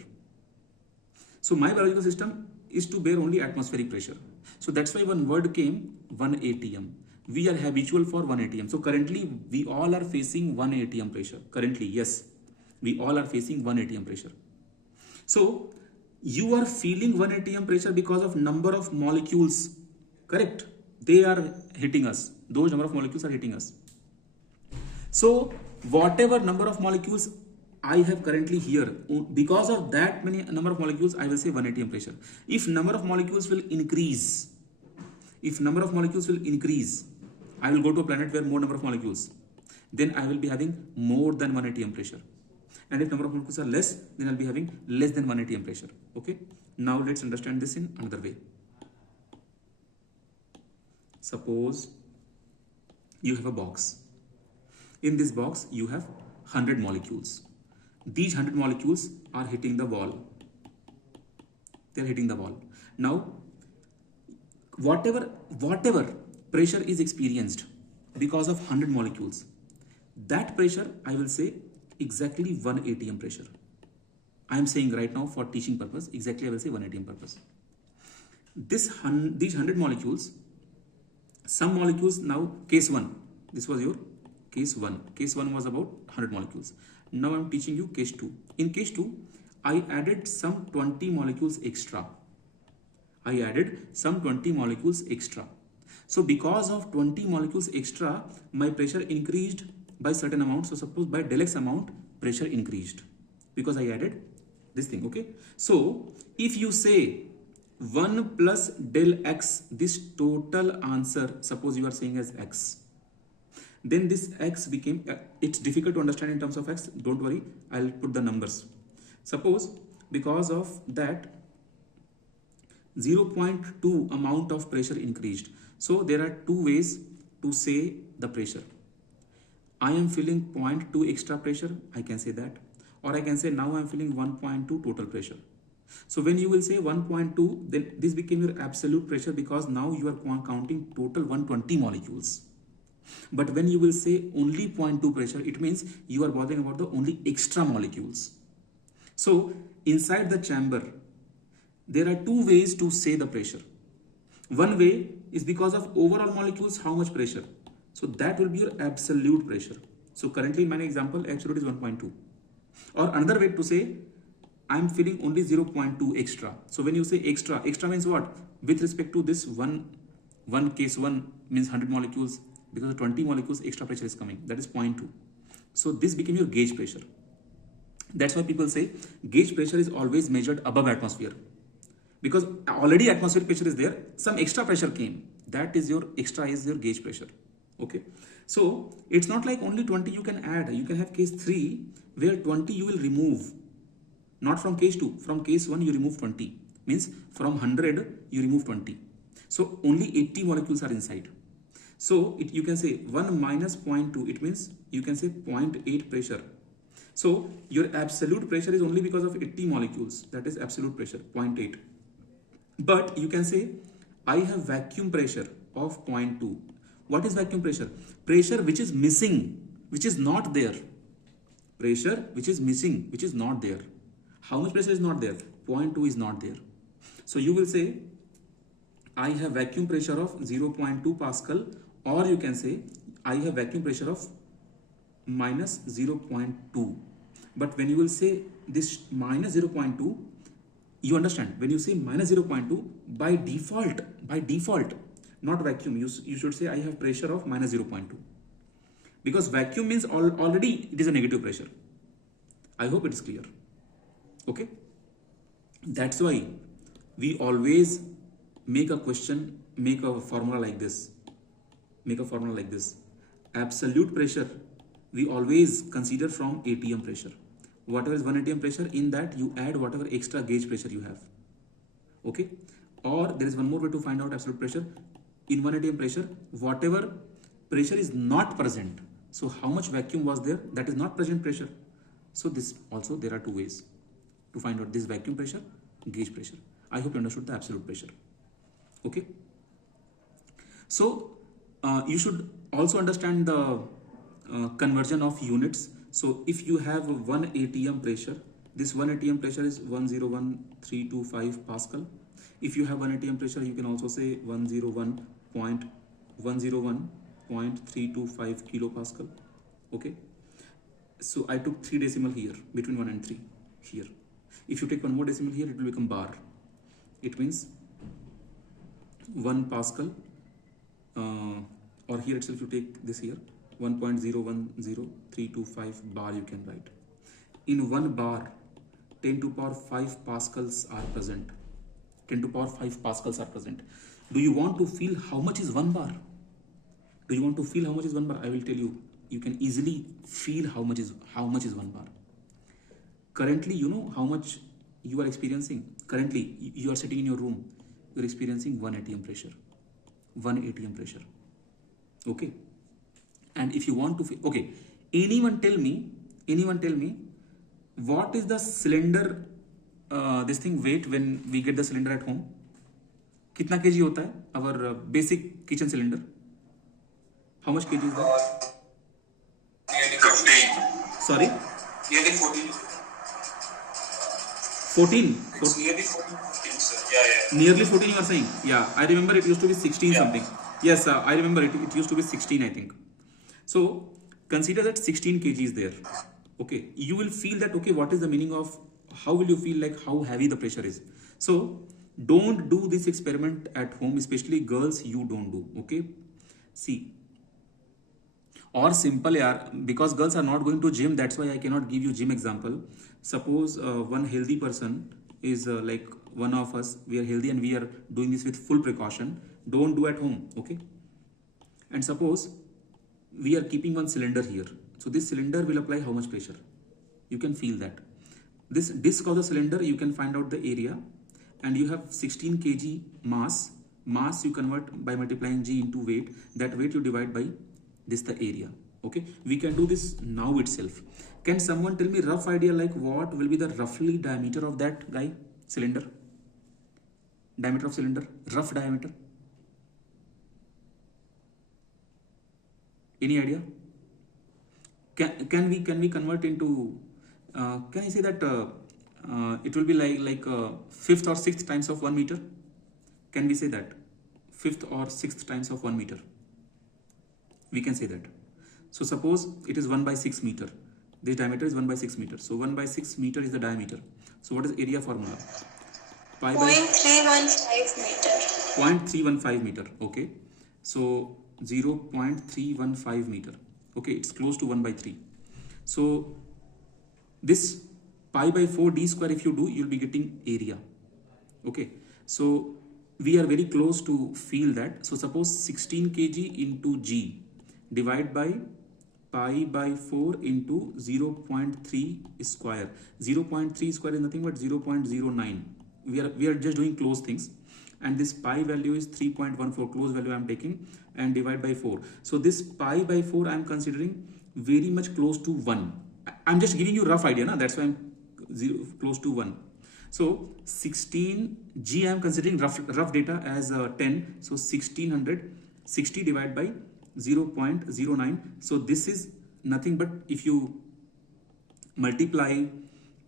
So, my biological system is to bear only atmospheric pressure. So, that's why one word came 1 atm. We are habitual for 1 atm. So, currently, we all are facing 1 atm pressure. Currently, yes, we all are facing 1 atm pressure. So, you are feeling 1 atm pressure because of number of molecules. Correct? they are hitting us. Those number of molecules are hitting us. So whatever number of molecules I have currently here, because of that many number of molecules, I will say 1 atm pressure. If number of molecules will increase, I will go to a planet where more number of molecules, then I will be having more than 1 atm pressure. And if number of molecules are less, then I'll be having less than 1 atm pressure. Okay. Now let's understand this in another way. Suppose you have a box. In this box, you have 100 molecules. These 100 molecules are hitting the wall. They're hitting the wall. Now, whatever pressure is experienced because of 100 molecules, that pressure I will say exactly 1 atm pressure. I am saying right now for teaching purpose, exactly I will say 1 atm purpose. These 100 molecules, some molecules now, case 1, this was your case 1. Case 1 was about 100 molecules. Now I am teaching you case 2. In case 2, I added some 20 molecules extra. So because of 20 molecules extra, my pressure increased by certain amount. So suppose by del x amount, pressure increased because I added this thing. Okay. So if you say 1 plus del x, this total answer, suppose you are saying as x, then this x became, it's difficult to understand in terms of x, don't worry, I'll put the numbers. Suppose because of that 0.2 amount of pressure increased. So there are two ways to say the pressure. I am feeling 0.2 extra pressure, I can say that, or I can say now I am feeling 1.2 total pressure. So when you will say 1.2, then this became your absolute pressure because now you are counting total 120 molecules. But when you will say only 0.2 pressure, it means you are bothering about the only extra molecules. So inside the chamber, there are two ways to say the pressure. One way is because of overall molecules, how much pressure. So that will be your absolute pressure. So currently in my example, absolute is 1.2. Or another way to say, I am feeling only 0.2 extra. So when you say extra means what? With respect to this one case 1 means 100 molecules, because 20 molecules extra pressure is coming, that is 0.2. So this became your gauge pressure. That's why people say gauge pressure is always measured above atmosphere, because already atmospheric pressure is there, some extra pressure came, that is your extra, is your gauge pressure. Okay, so it's not like only 20 you can add. You can have case 3 where 20 you will remove, not from case 2, from case 1 you remove 20, means from 100 you remove 20. So only 80 molecules are inside. So you can say 1 minus 0.2, it means you can say 0.8 pressure. So your absolute pressure is only because of 80 molecules, that is absolute pressure, 0.8. But you can say I have vacuum pressure of 0.2. What is vacuum pressure? Pressure which is missing, which is not there. Pressure which is missing, which is not there. How much pressure is not there? 0.2 is not there. So you will say I have vacuum pressure of 0.2 Pascal, or you can say I have vacuum pressure of minus 0.2. But when you will say this minus 0.2, you understand, when you say minus 0.2, by default, not vacuum, you should say I have pressure of minus 0.2. Because vacuum means already it is a negative pressure. I hope it is clear. Okay. That's why we always make a formula like this. Absolute pressure we always consider from atm pressure. Whatever is 1 atm pressure, in that you add whatever extra gauge pressure you have. Okay. Or there is one more way to find out absolute pressure. In 1 atm pressure, whatever pressure is not present, so how much vacuum was there, that is not present pressure. So this also, there are two ways to find out this vacuum pressure, gauge pressure. I hope you understood the absolute pressure. Okay. So you should also understand the conversion of units. So if you have 1 atm pressure, this 1 atm pressure is 101.325 Pascal. If you have 1 atm pressure, you can also say 101.325 kilopascal. Okay. So I took 3 decimal here, between 1 and 3 here. If you take one more decimal here, it will become bar. It means 1 Pascal or here itself you take this here 1.010325 bar you can write. In 1 bar 10 to power 5 pascals are present. 10 to power 5 pascals are present. Do you want to feel how much is 1 bar? Do you want to feel how much is 1 bar? I will tell you. You can easily feel how much is 1 bar. Currently, you know how much you are experiencing. Currently, you are sitting in your room. You are experiencing 1 atm pressure. 1 atm pressure. Okay. And if you want to feel, okay, anyone tell me, what is the cylinder, this thing weight when we get the cylinder at home? कितना kg होता है? Our basic kitchen cylinder. How much kg is that? Nearly 15. Sorry? Nearly 14. 14? It's nearly 14, sir. Yeah. Nearly 14 you are saying? Yeah, I remember it used to be 16 something. Yes, I remember it used to be 16 I think. So, consider that 16 kg is there. Okay, you will feel that, okay, what is the meaning of, how will you feel like how heavy the pressure is? So, don't do this experiment at home, especially girls, you don't do, okay? See, or simple yaar, because girls are not going to gym, that's why I cannot give you gym example. Suppose one healthy person is like one of us, we are healthy and we are doing this with full precaution. Don't do at home, okay? And suppose we are keeping one cylinder here. So this cylinder will apply how much pressure? You can feel that. This disc of the cylinder, you can find out the area, and you have 16 kg mass. Mass you convert by multiplying g into weight. That weight you divide by this the area. Okay, we can do this now itself. Can someone tell me rough idea like what will be the roughly diameter of that guy cylinder? Diameter of cylinder, rough diameter. Any idea? Can we convert into? Can I say that it will be like 5th or 6th times of 1 meter? Can we say that 5th or 6th times of 1 meter? We can say that. So suppose it is 1 by 6 meter. This diameter is 1 by 6 meter. So 1 by 6 meter is the diameter. So what is area formula? Pi by 0.315 meter. 0.315 meter. Okay. So 0.315 meter. Okay, it's close to 1 by 3. So this pi by 4 d square if you do, you'll be getting area. Okay, so we are very close to feel that. So suppose 16 kg into g divide by pi by 4 into 0.3 square. 0.3 square is nothing but 0.09. We are just doing close things, and this pi value is 3.14, close value I am taking, and divide by 4. So this pi by 4 I am considering very much close to 1. I am just giving you rough idea, na? That's why I am close to 1. So 16 g I am considering rough data as 10. So 1600, 60 divided by 0.09. So this is nothing but if you multiply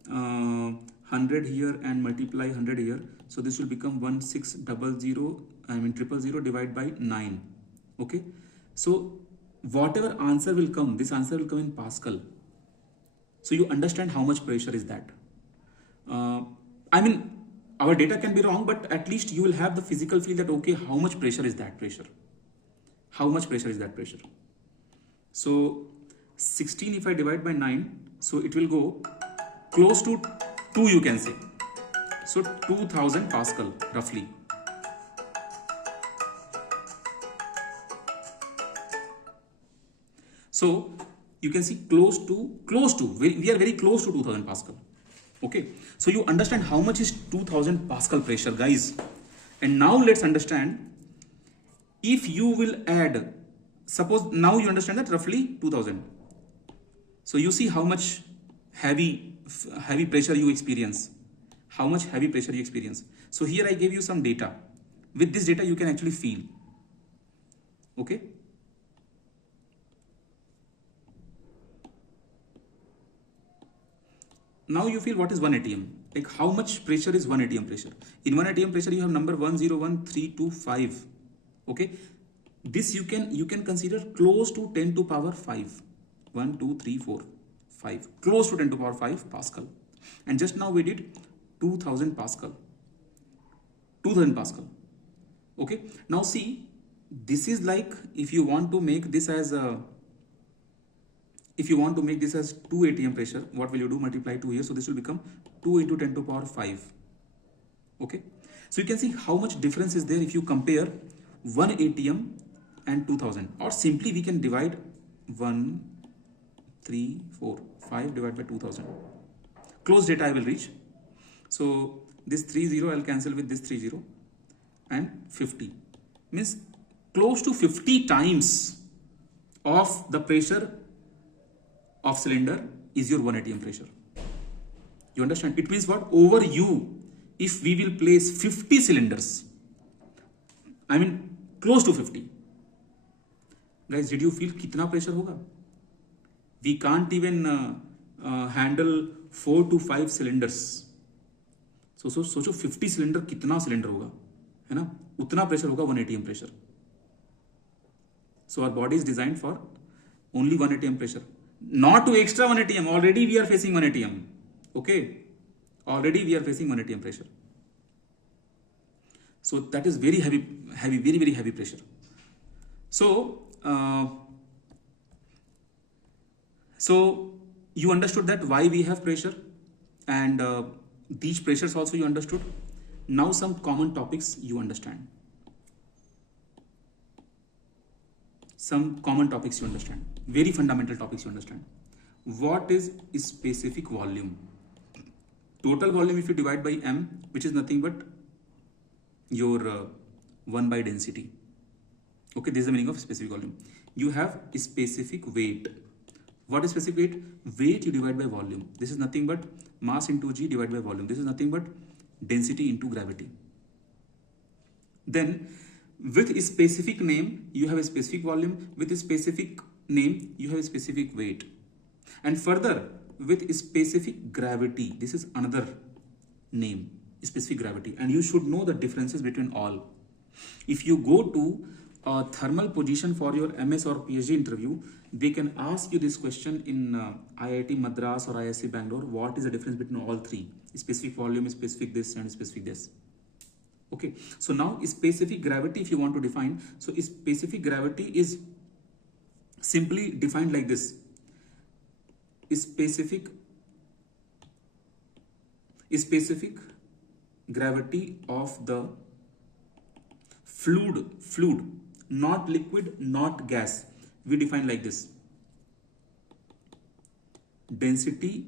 100 here and multiply 100 here, so this will become 0.000 divided by 9. Okay, so whatever answer will come, this answer will come in Pascal. So you understand how much pressure is that. I mean, our data can be wrong, but at least you will have the physical feel that, okay, how much pressure is that pressure? How much pressure is that pressure? So 16 if I divide by 9, so it will go close to 2 you can say. So 2000 Pascal roughly. So you can see close to, we are very close to 2000 Pascal. Okay, so you understand how much is 2000 Pascal pressure, guys. And now let's understand, if you will add, suppose now you understand that roughly 2000. So you see how much heavy pressure you experience. How much heavy pressure you experience. So here I gave you some data. With this data you can actually feel. Okay. Now you feel what is 1 atm. Like how much pressure is 1 atm pressure. In 1 atm pressure you have number 101325. Okay. This you can consider close to 10 to power 5. 1, 2, 3, 4, 5. Close to 10 to power 5 Pascal. And just now we did 2000 Pascal. 2000 Pascal. Okay. Now see, this is like, if you want to make this as a, if you want to make this as 2 atm pressure, what will you do? Multiply 2 here, so this will become 2 into 10 to power 5. Okay, so you can see how much difference is there if you compare 1 atm and 2000, or simply we can divide 1 3 4 5 divided by 2000. Close data I will reach. So this 30 I'll cancel with this 30 and 50, means close to 50 times of the pressure of cylinder is your 1 atm pressure. You understand? It means what? Over U, if we will place 50 cylinders, I mean close to 50. Guys, did you feel kitna pressure hoga? We can't even handle 4 to 5 cylinders. So सोचो 50 cylinder कितना cylinder होगा, है ना? उतना pressure होगा 1 atm pressure. So our body is designed for only 1 atm pressure, not to extra 1 atm. Already we are facing 1 atm. Okay, already we are facing 1 atm pressure. So that is very heavy, very very heavy pressure. So you understood that why we have pressure, and these pressures also you understood. Now some common topics you understand. Some common topics you understand. Very fundamental topics you understand. What is specific volume? Total volume if you divide by m, which is nothing but your 1 by density. Okay, this is the meaning of specific volume. You have specific weight. What is specific weight? Weight you divide by volume. This is nothing but mass into g divided by volume. This is nothing but density into gravity. Then with a specific name you have a specific volume, with a specific name you have a specific weight, and further with a specific gravity, this is another name, specific gravity, and you should know the differences between all. If you go to a thermal position for your MS or PhD interview, they can ask you this question in IIT Madras or IISc Bangalore. What is the difference between all three? Specific volume, specific this, and specific this. Okay, so now specific gravity if you want to define, so specific gravity is simply defined like this. Specific gravity of the fluid, not liquid, not gas, we define like this. Density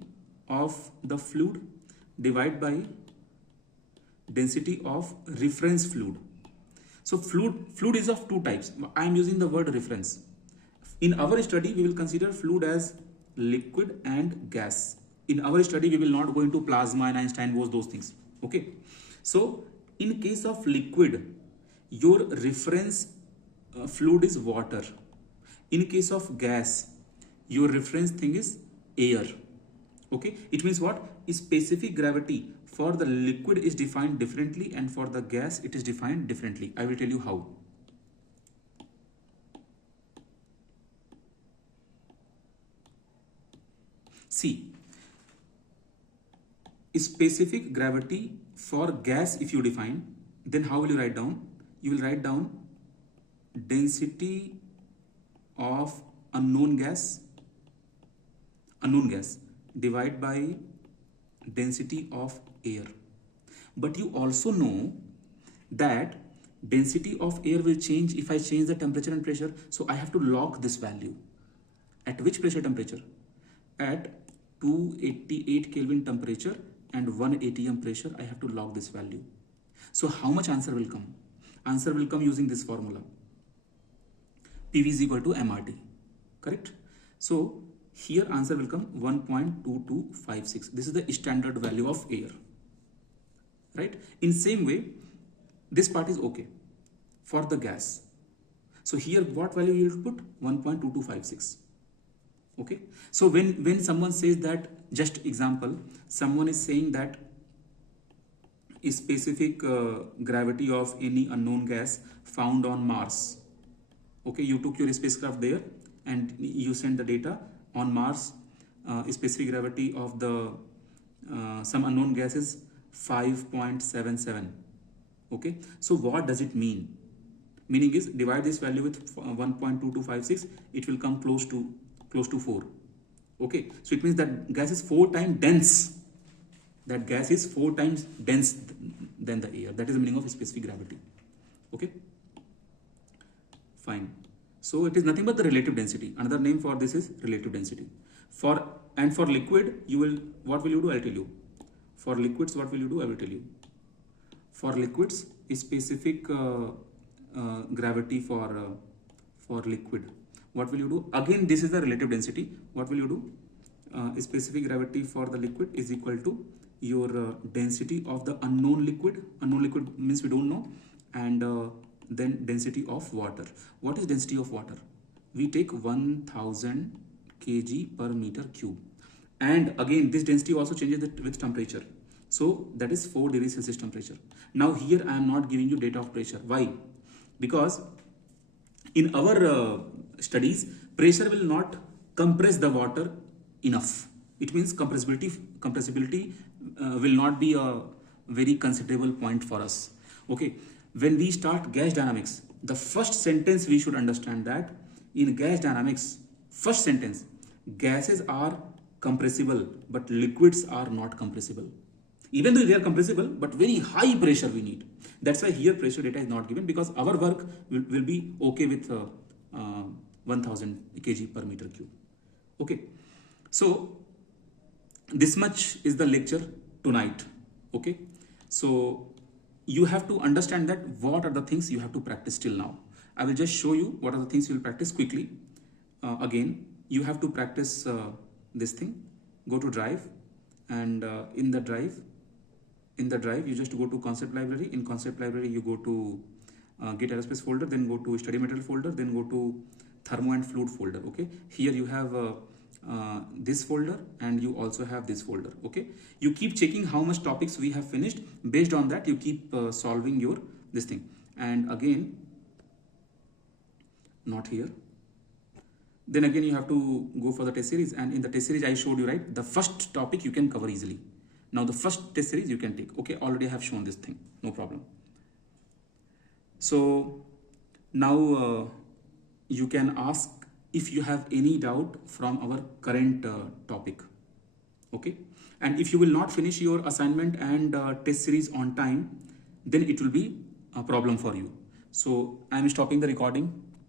of the fluid divided by density of reference fluid. So fluid is of two types. I am using the word reference. In our study we will consider fluid as liquid and gas. In our study we will not go into plasma and Einstein-Bose, those things. Okay, so in case of liquid, your reference fluid is water. In case of gas, your reference thing is air. Okay, it means what? Specific gravity for the liquid is defined differently, and for the gas it is defined differently. I will tell you how. See, specific gravity for gas if you define, then how will you write down? You will write down density of unknown gas divided by density of air. But you also know that density of air will change if I change the temperature and pressure. So I have to lock this value. At which pressure temperature? At 288 Kelvin temperature and 1 atm pressure, I have to log this value. So how much answer will come? Answer will come using this formula. PV is equal to MRT, correct? So here answer will come 1.2256. This is the standard value of air, right? In same way, this part is okay for the gas. So here what value you will put? 1.2256. Okay, so when someone says that, just example, someone is saying that specific gravity of any unknown gas found on Mars. Okay, you took your spacecraft there and you send the data on Mars. Specific gravity of the some unknown gas is 5.77. Okay, so what does it mean? Meaning is divide this value with 1.2256, it will come close to 4. Okay, so it means that gas is 4 times dense. That gas is 4 times dense than the air. That is the meaning of specific gravity. Okay, fine. So it is nothing but the relative density. Another name for this is relative density. For liquid, what will you do? I'll tell you. For liquids, what will you do? I will tell you. For liquids, specific gravity for liquid. What will you do? Again, this is the relative density. What will you do? Specific gravity for the liquid is equal to your density of the unknown liquid. Unknown liquid means we don't know. And then density of water. What is density of water? We take 1000 kg per meter cube. And again, this density also changes with temperature. So that is 4 degrees Celsius temperature. Now here I am not giving you data of pressure. Why? Because in our studies, pressure will not compress the water enough. It means compressibility will not be a very considerable point for us. Okay, when we start gas dynamics, the first sentence we should understand that in gas dynamics, first sentence, gases are compressible, but liquids are not compressible. Even though they are compressible, but very high pressure we need. That's why here pressure data is not given, because our work will be okay with 1000 kg per meter cube. Okay, so this much is the lecture tonight. Okay, so you have to understand that what are the things you have to practice till now. I will just show you what are the things you will practice quickly. Again, you have to practice this thing. Go to drive, and in the drive you just go to concept library. In concept library you go to GATE aerospace folder, then go to study material folder, then go to thermo and fluid folder. Okay, here you have this folder, and you also have this folder. Okay, you keep checking how much topics we have finished. Based on that you keep solving your this thing. And again, not here. Then again you have to go for the test series, and in the test series I showed you, right, the first topic you can cover easily. Now the first test series you can take. Okay, already I have shown this thing, no problem. So now you can ask if you have any doubt from our current topic. Okay, and if you will not finish your assignment and test series on time, then it will be a problem for you. So I am stopping the recording.